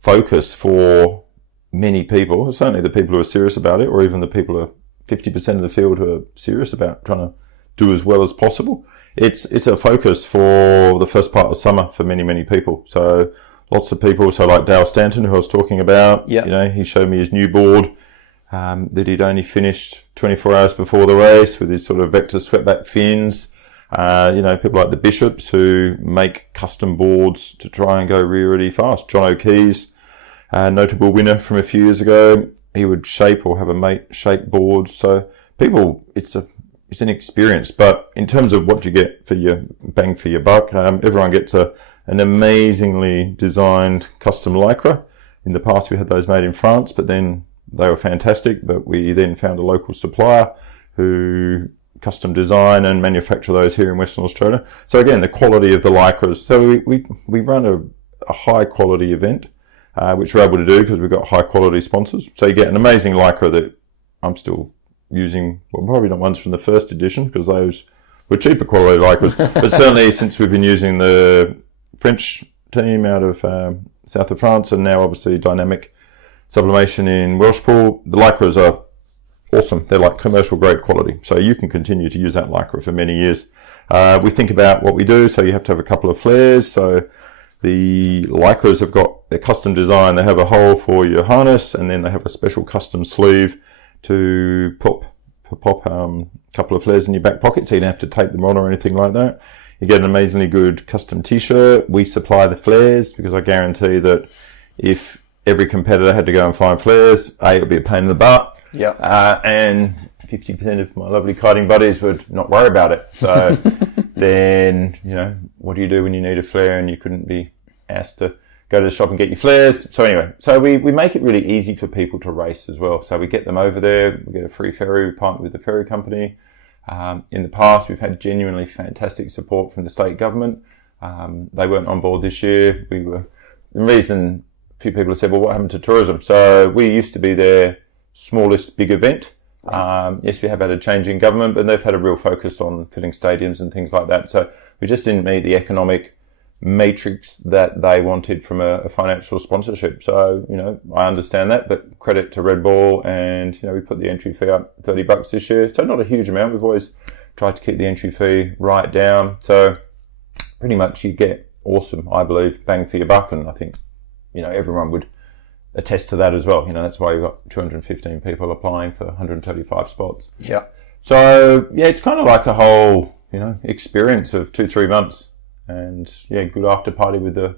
focus for many people, certainly the people who are serious about it, or even the people who are 50% of the field who are serious about trying to do as well as possible. It's a focus for the first part of summer for many, many people. So lots of people, so like Dale Stanton, who I was talking about, you know, he showed me his new board that he'd only finished 24 hours before the race with his sort of vector swept-back fins. You know, people like the Bishops who make custom boards to try and go really fast. John O'Kee's notable winner from a few years ago, he would shape or have a mate shape boards. So people, it's an experience. But in terms of what you get for your bang for your buck, everyone gets an amazingly designed custom lycra In the past, we had those made in France, but then they were fantastic. But we then found a local supplier who custom design and manufacture those here in Western Australia. So again, the quality of the lycras. So we run a high quality event, which we're able to do because we've got high quality sponsors. So you get an amazing lycra that I'm still using, well, probably not ones from the first edition because those were cheaper quality lycras, but certainly since we've been using the French team out of south of France and now obviously dynamic sublimation in Welshpool, the lycras are awesome. They're like commercial grade quality. So you can continue to use that lycra for many years. We think about what we do. So you have to have a couple of flares. So the lycras have got their custom design. They have a hole for your harness and then they have a special custom sleeve to pop a couple of flares in your back pocket so you don't have to tape them on or anything like that. You get an amazingly good custom t-shirt. We supply the flares because I guarantee that if every competitor had to go and find flares, it would be a pain in the butt. Yeah. And 50% of my lovely kiting buddies would not worry about it. So then, what do you do when you need a flare and you couldn't be asked to go to the shop and get your flares? So anyway, so we make it really easy for people to race as well. So we get them over there. We get a free ferry. We partner with the ferry company. In the past, we've had genuinely fantastic support from the state government. They weren't on board this year. The reason a few people have said, well, what happened to tourism? So we used to be their smallest big event. Yes, we have had a change in government, but they've had a real focus on filling stadiums and things like that. So we just didn't meet the economic matrix that they wanted from a financial sponsorship. So, I understand that, but credit to Red Bull and, we put the entry fee up $30 this year. So not a huge amount. We've always tried to keep the entry fee right down. So pretty much you get awesome, I believe, bang for your buck. And I think, everyone would attest to that as well. That's why you've got 215 people applying for 135 spots. Yeah. So yeah, it's kind of like a whole, experience of 2-3 months. And yeah, good after party with the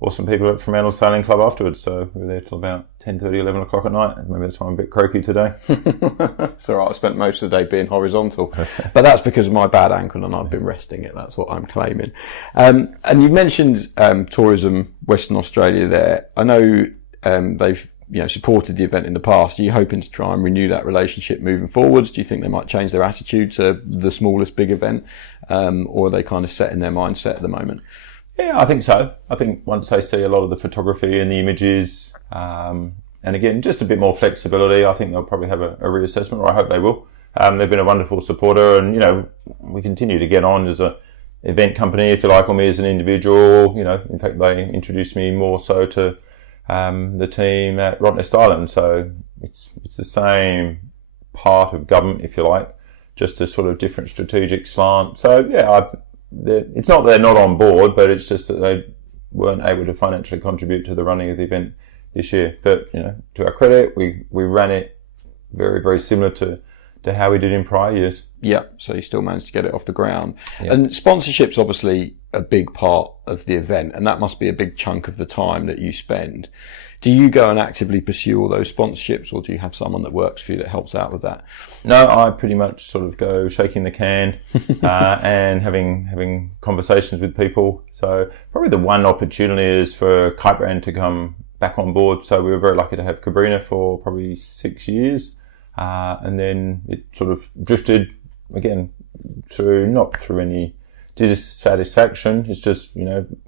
awesome people at Fremantle Sailing Club afterwards. So we were there till about 10:30, 11 o'clock at night. Maybe that's why I'm a bit croaky today. It's all right. I spent most of the day being horizontal, but that's because of my bad ankle and I've been resting it. That's what I'm claiming. And you've mentioned tourism, Western Australia there. I know they've supported the event in the past. Are you hoping to try and renew that relationship moving forwards? Do you think they might change their attitude to the smallest big event? Or are they kind of set in their mindset at the moment? Yeah, I think so. I think once they see a lot of the photography and the images, and again, just a bit more flexibility, I think they'll probably have a reassessment, or I hope they will. They've been a wonderful supporter and, we continue to get on as a event company, if you like, or me as an individual. In fact, they introduced me more so to the team at Rottnest Island. So it's the same part of government, if you like, just a sort of different strategic slant. So yeah, it's not that they're not on board, but it's just that they weren't able to financially contribute to the running of the event this year. But to our credit, we ran it very, very similar to how we did in prior years. Yeah, so you still managed to get it off the ground. Yeah. And sponsorship's obviously a big part of the event, and that must be a big chunk of the time that you spend. Do you go and actively pursue all those sponsorships, or do you have someone that works for you that helps out with that? No, I pretty much sort of go shaking the can and having conversations with people. So probably the one opportunity is for Kite Brand to come back on board. So we were very lucky to have Cabrina for probably 6 years. And then it sort of drifted again not through any dissatisfaction. It's just,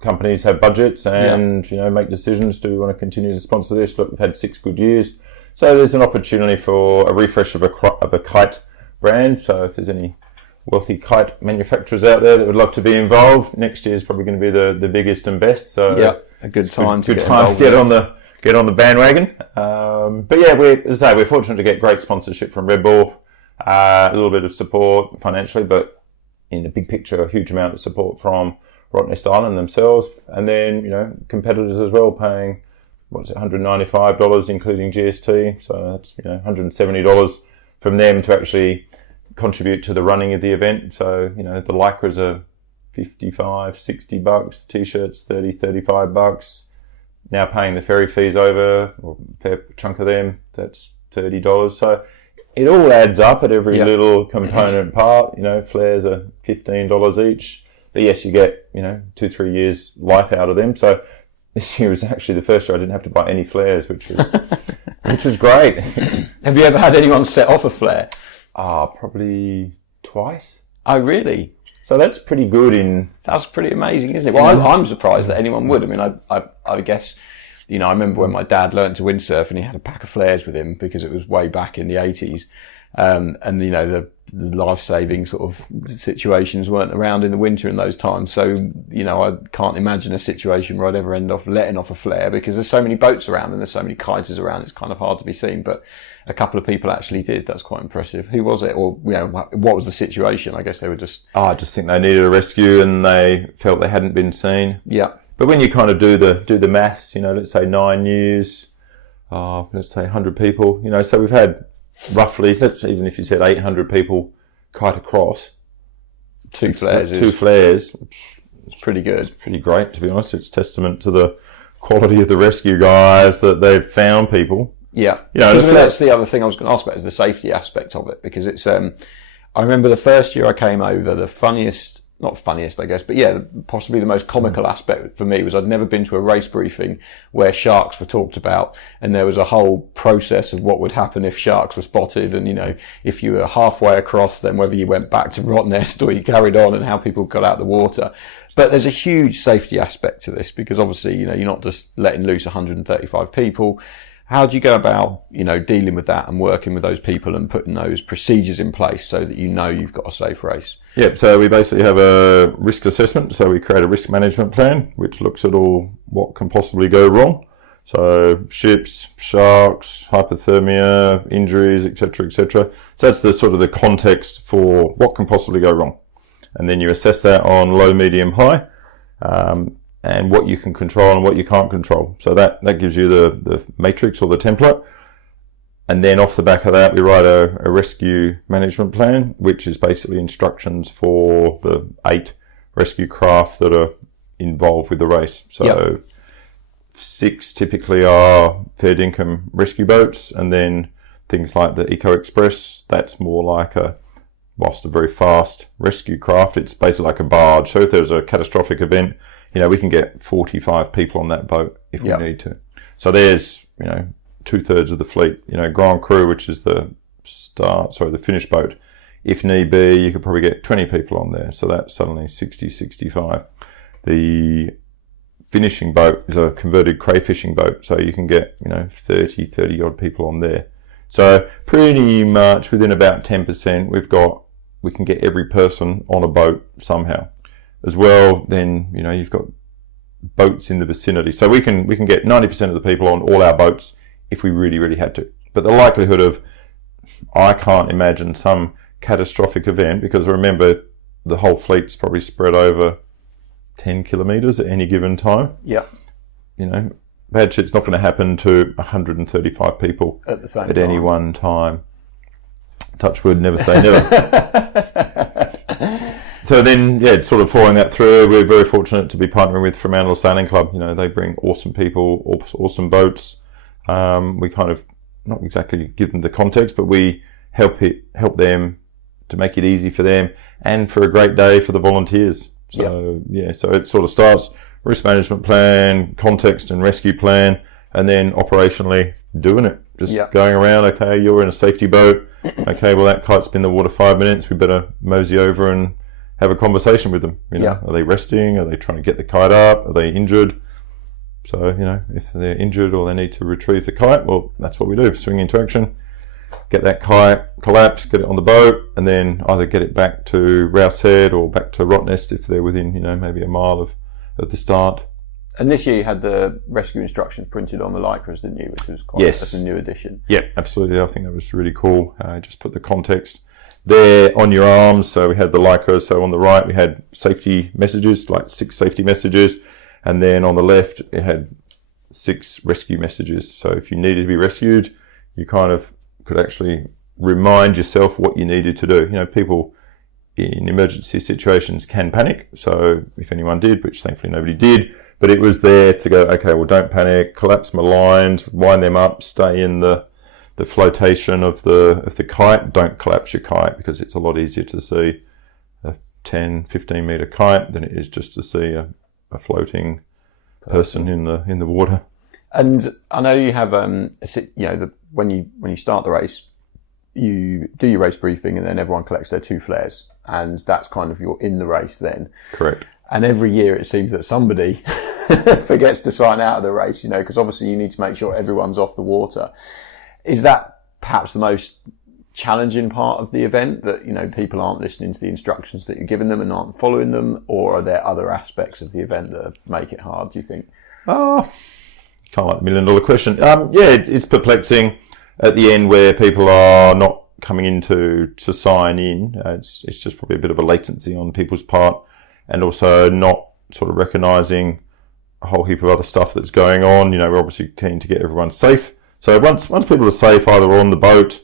companies have budgets and, make decisions. Do we want to continue to sponsor this? Look, we've had 6 good years. So there's an opportunity for a refresh of a kite brand. So if there's any wealthy kite manufacturers out there that would love to be involved, next year is probably going to be the biggest and best. So yeah, a good time to get on the bandwagon. But yeah, we're fortunate to get great sponsorship from Red Bull, a little bit of support financially, but in the big picture, a huge amount of support from Rottnest Island themselves. And then, competitors as well paying, $195, including GST. So that's, $170 from them to actually contribute to the running of the event. So, the lycras are $55, $60, t-shirts, $30, $35. Now paying the ferry fees over, or a fair chunk of them, that's $30. So it all adds up at every little component part. Flares are $15 each. But yes, you get, 2-3 years life out of them. So this year was actually the first year I didn't have to buy any flares, which was great. Have you ever had anyone set off a flare? Probably twice. Oh, really? So that's pretty good. That's pretty amazing, isn't it? Well, I'm surprised that anyone would. I mean, I guess, you know, I remember when my dad learned to windsurf and he had a pack of flares with him because it was way back in the 80s. And, you know, the life-saving sort of situations weren't around in the winter in those times. So, you know, I can't imagine a situation where I'd ever end up letting off a flare because there's so many boats around and there's so many kiters around. It's kind of hard to be seen. But a couple of people actually did. That's quite impressive. Who was it? Or, you know, what was the situation? I guess they were just... I just think they needed a rescue and they felt they hadn't been seen. Yeah. But when you kind of do the maths, you know, let's say 9 years, let's say 100 people, you know, so we've had roughly, even if you said 800 people kite across. Two flares. It's pretty good. It's pretty great, to be honest. It's testament to the quality of the rescue guys that they've found people. Yeah. You know, that's the other thing I was going to ask about is the safety aspect of it, because it's, I remember the first year I came over, not funniest, I guess, but yeah, possibly the most comical aspect for me was I'd never been to a race briefing where sharks were talked about, and there was a whole process of what would happen if sharks were spotted, and, you know, if you were halfway across, then whether you went back to Rottnest or you carried on, and how people got out of the water. But there's a huge safety aspect to this, because obviously, you know, you're not just letting loose 135 people. How do you go about, you know, dealing with that and working with those people and putting those procedures in place so that you know you've got a safe race? Yep, so we basically have a risk assessment. So we create a risk management plan, which looks at all what can possibly go wrong. So ships, sharks, hypothermia, injuries, etc., etc. So that's the sort of the context for what can possibly go wrong. And then you assess that on low, medium, high. And what you can control and what you can't control. So that gives you the matrix or the template. And then off the back of that, we write a rescue management plan, which is basically instructions for the 8 rescue craft that are involved with the race. So 6 typically are fair dinkum rescue boats, and then things like the Eco Express, that's more like whilst a very fast rescue craft, it's basically like a barge. So if there's a catastrophic event, you know, we can get 45 people on that boat if we need to. So there's, you know, 2/3 of the fleet. You know, Grand Cru, which is the finish boat. If need be, you could probably get 20 people on there. So that's suddenly 60, 65. The finishing boat is a converted crayfishing boat. So you can get, you know, 30 odd people on there. So pretty much within about 10%, we can get every person on a boat somehow. As well, then, you know, you've got boats in the vicinity. So we can get 90% of the people on all our boats if we really, really had to. But the likelihood of, I can't imagine some catastrophic event, because remember, the whole fleet's probably spread over 10 kilometres at any given time. Yeah. You know, bad shit's not going to happen to 135 people at the same at time. Any one time. Touch wood, never say never. So then, yeah, sort of following that through, we're very fortunate to be partnering with Fremantle Sailing Club. You know, they bring awesome people, awesome boats. We kind of, not exactly give them the context, but we help them to make it easy for them and for a great day for the volunteers. So, so it sort of starts risk management plan, context and rescue plan, and then operationally doing it. Just going around, okay, you're in a safety boat. Okay, well, that kite's been in the water 5 minutes. We better mosey over and have a conversation with them. You know, are they resting? Are they trying to get the kite up? Are they injured? So, you know, if they're injured or they need to retrieve the kite, well, that's what we do. Swing into action, get that kite collapsed, get it on the boat, and then either get it back to Rouse Head or back to Rottnest if they're within, you know, maybe a mile of the start. And this year you had the rescue instructions printed on the lycras, didn't you? Which was that's a new addition. Yeah, absolutely. I think that was really cool. Just put the context there on your arms. So we had the lycra. So on the right we had safety messages, like 6 safety messages, and then on the left it had 6 rescue messages. So if you needed to be rescued, you kind of could actually remind yourself what you needed to do. You know, people in emergency situations can panic. So if anyone did, which thankfully nobody did, but it was there to go, okay, well, don't panic, collapse my lines, wind them up, stay in the flotation of the kite. Don't collapse your kite, because it's a lot easier to see a 10, 15 metre kite than it is just to see a floating person in the water. And I know you have, when you start the race, you do your race briefing and then everyone collects their 2 flares. And that's kind of you're in the race then. Correct. And every year it seems that somebody forgets to sign out of the race, because obviously you need to make sure everyone's off the water. Is that perhaps the most challenging part of the event, that, people aren't listening to the instructions that you're giving them and aren't following them? Or are there other aspects of the event that make it hard, do you think? Oh, kind of like $1 million question. It's perplexing at the end where people are not coming in to sign in. It's just probably a bit of a latency on people's part, and also not sort of recognising a whole heap of other stuff that's going on. We're obviously keen to get everyone safe. So once people are safe, either on the boat,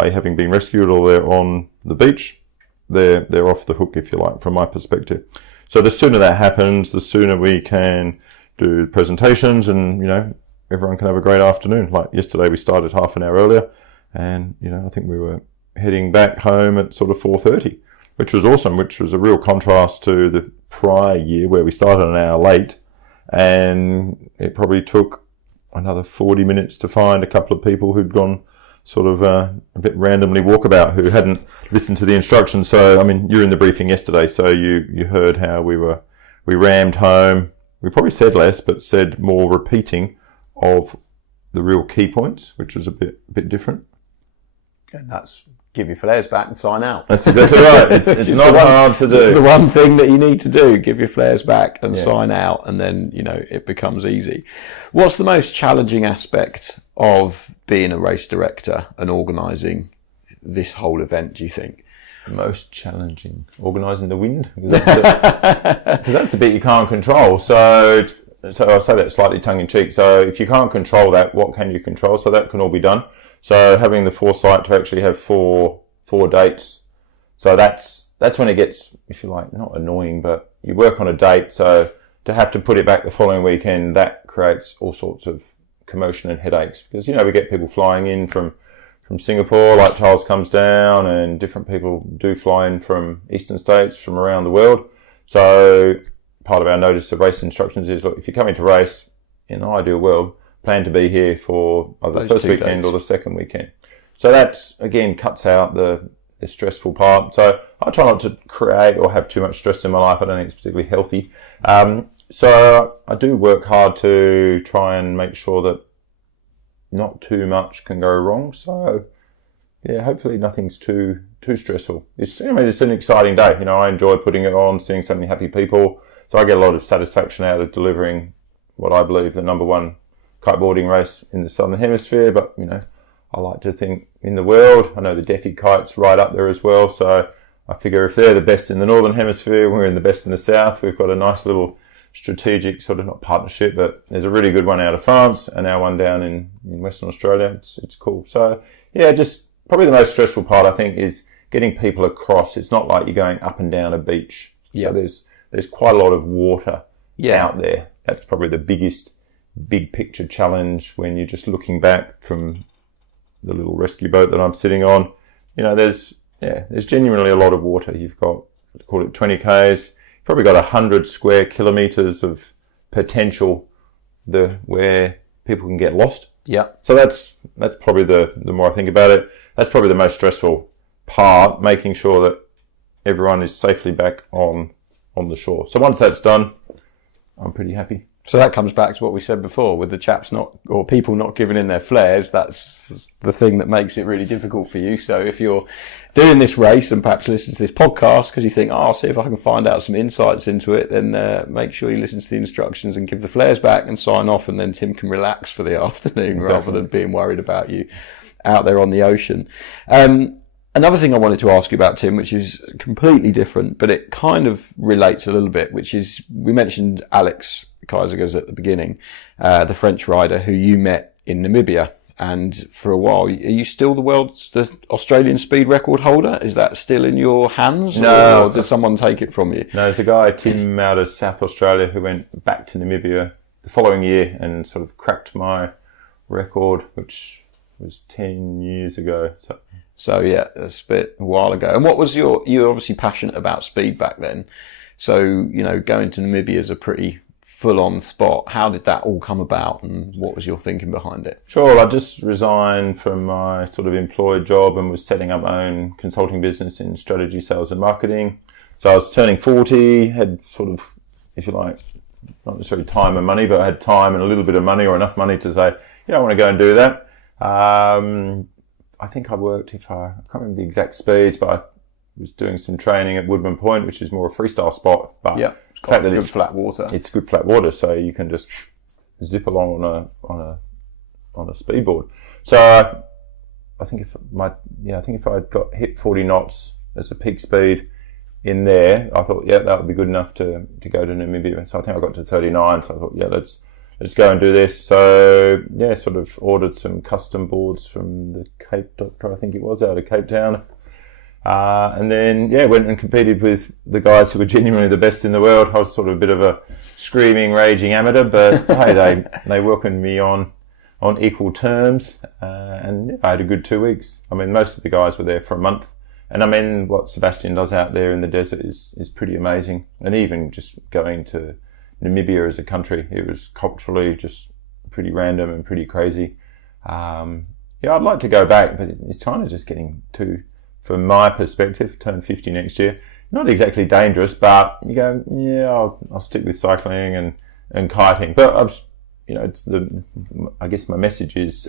i.e. having been rescued, or they're on the beach, they're off the hook, if you like, from my perspective. So the sooner that happens, the sooner we can do presentations and, everyone can have a great afternoon. Like yesterday, we started half an hour earlier, and, I think we were heading back home at sort of 4:30, which was awesome, which was a real contrast to the prior year where we started an hour late, and it probably took another 40 minutes to find a couple of people who'd gone sort of a bit randomly walkabout who hadn't listened to the instructions. So, you're in the briefing yesterday, so you heard how we rammed home. We probably said less, but said more repeating of the real key points, which was a bit different. And that's give your flares back and sign out. That's exactly right. It's not hard to do. The one thing that you need to do, give your flares back and sign out, and then, it becomes easy. What's the most challenging aspect of being a race director and organising this whole event, do you think? Most challenging? Organising the wind? Because that's the bit you can't control. So I say that slightly tongue-in-cheek. So if you can't control that, what can you control? So that can all be done. So having the foresight to actually have four dates. So that's when it gets, if you like, not annoying, but you work on a date. So to have to put it back the following weekend, that creates all sorts of commotion and headaches. Because, we get people flying in from Singapore, like Charles comes down, and different people do fly in from eastern states, from around the world. So part of our notice of race instructions is, look, if you're coming to race, in an ideal world, plan to be here for either the first weekend or the second weekend. So that's, again, cuts out the stressful part. So I try not to create or have too much stress in my life. I don't think it's particularly healthy. So I do work hard to try and make sure that not too much can go wrong. So hopefully nothing's too stressful. It's an exciting day. I enjoy putting it on, seeing so many happy people. So I get a lot of satisfaction out of delivering what I believe the number one kiteboarding race in the Southern Hemisphere. But, I like to think in the world. I know the Defi kite's right up there as well. So I figure if they're the best in the Northern Hemisphere, we're in the best in the South. We've got a nice little strategic sort of, not partnership, but there's a really good one out of France and our one down in Western Australia. It's cool. So just probably the most stressful part, I think, is getting people across. It's not like you're going up and down a beach. Yeah. So there's quite a lot of water out there. That's probably the biggest big picture challenge when you're just looking back from the little rescue boat that I'm sitting on. There's genuinely a lot of water. You've got, call it 20 Ks. You've probably got 100 square kilometres of potential where people can get lost. Yeah. So that's probably the more I think about it, that's probably the most stressful part, making sure that everyone is safely back on the shore. So once that's done, I'm pretty happy. So that comes back to what we said before with the chaps people not giving in their flares. That's the thing that makes it really difficult for you. So if you're doing this race and perhaps listen to this podcast because you think, I'll see if I can find out some insights into it, then make sure you listen to the instructions and give the flares back and sign off, and then Tim can relax for the afternoon rather than being worried about you out there on the ocean. Another thing I wanted to ask you about, Tim, which is completely different, but it kind of relates a little bit, which is, we mentioned Alex Kaisergas at the beginning, the French rider who you met in Namibia. And for a while, are you still the Australian speed record holder? Is that still in your hands? No. Or did someone take it from you? No, there's a guy, Tim, out of South Australia who went back to Namibia the following year and sort of cracked my record, which was 10 years ago. So yeah, that's a while ago. And what was you were obviously passionate about speed back then. So, going to Namibia is a pretty full-on spot. How did that all come about, and what was your thinking behind it? Sure, I just resigned from my sort of employed job and was setting up my own consulting business in strategy, sales and marketing. So I was turning 40, had sort of, if you like, not necessarily time and money, but I had time and a little bit of money, or enough money to say, I want to go and do that. I think I worked, I can't remember the exact speeds, but I was doing some training at Woodman Point, which is more a freestyle spot. But yeah, the fact that it's flat water. It's good flat water, so you can just zip along on a speedboard. So I think if I got hit 40 knots as a peak speed in there, I thought, that would be good enough to go to Namibia. So I think I got to 39. So I thought, let's go and do this. So sort of ordered some custom boards from the Cape Doctor, I think it was, out of Cape Town. And then, went and competed with the guys who were genuinely the best in the world. I was sort of a bit of a screaming, raging amateur, but hey, they welcomed me on equal terms. And I had a good 2 weeks. I mean, most of the guys were there for a month. And I mean, what Sebastian does out there in the desert is pretty amazing. And even just going to Namibia as a country, it was culturally just pretty random and pretty crazy. I'd like to go back, but it's kind of just getting too, from my perspective, turn 50 next year. Not exactly dangerous, but you go, I'll stick with cycling and kiting. But I guess my message is,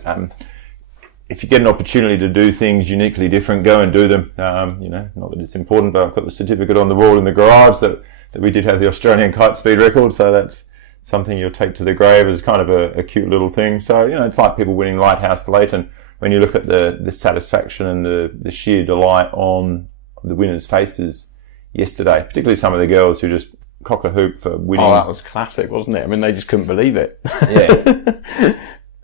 if you get an opportunity to do things uniquely different, go and do them. Not that it's important, but I've got the certificate on the wall in the garage that we did have the Australian kite speed record, so that's something you'll take to the grave as kind of a cute little thing. So, it's like people winning Lighthouse to Leighton. When you look at the satisfaction and the sheer delight on the winners' faces yesterday, particularly some of the girls who just cock a hoop for winning. Oh, that was classic, wasn't it? I mean, they just couldn't believe it. Yeah.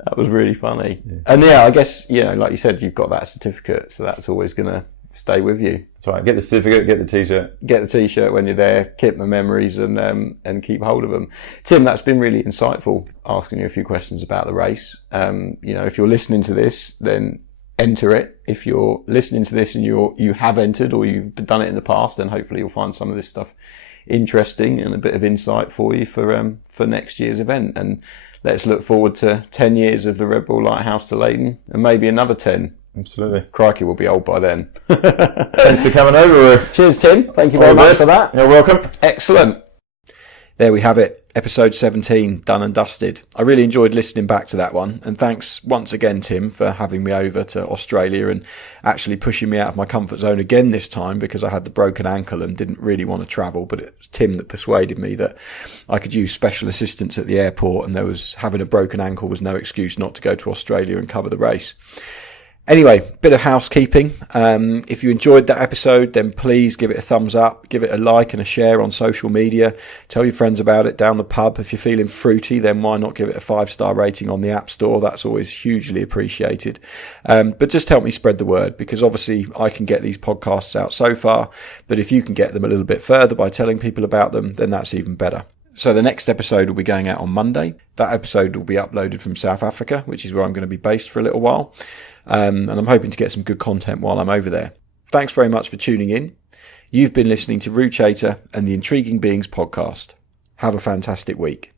That was really funny. Yeah. And I guess, like you said, you've got that certificate, so that's always going to stay with you. That's right. Get the certificate, get the T-shirt. Get the T-shirt when you're there, keep the memories and keep hold of them. Tim, that's been really insightful, asking you a few questions about the race. If you're listening to this, then enter it. If you're listening to this and you have entered or you've done it in the past, then hopefully you'll find some of this stuff interesting and a bit of insight for you for next year's event. And let's look forward to 10 years of the Red Bull Lighthouse to Leighton, and maybe another 10. Absolutely. Crikey, we'll be old by then. Thanks for coming over. Cheers, Tim. Thank you very much for that. You're welcome. Excellent. There we have it. Episode 17, done and dusted. I really enjoyed listening back to that one. And thanks once again, Tim, for having me over to Australia and actually pushing me out of my comfort zone again this time, because I had the broken ankle and didn't really want to travel. But it was Tim that persuaded me that I could use special assistance at the airport, and having a broken ankle was no excuse not to go to Australia and cover the race. Anyway, bit of housekeeping. If you enjoyed that episode, then please give it a thumbs up, give it a like and a share on social media. Tell your friends about it down the pub. If you're feeling fruity, then why not give it a 5-star rating on the App Store? That's always hugely appreciated. But just help me spread the word, because obviously I can get these podcasts out so far, but if you can get them a little bit further by telling people about them, then that's even better. So the next episode will be going out on Monday. That episode will be uploaded from South Africa, which is where I'm going to be based for a little while. And I'm hoping to get some good content while I'm over there. Thanks very much for tuning in. You've been listening to Roo Chater and the Intriguing Beings podcast. Have a fantastic week.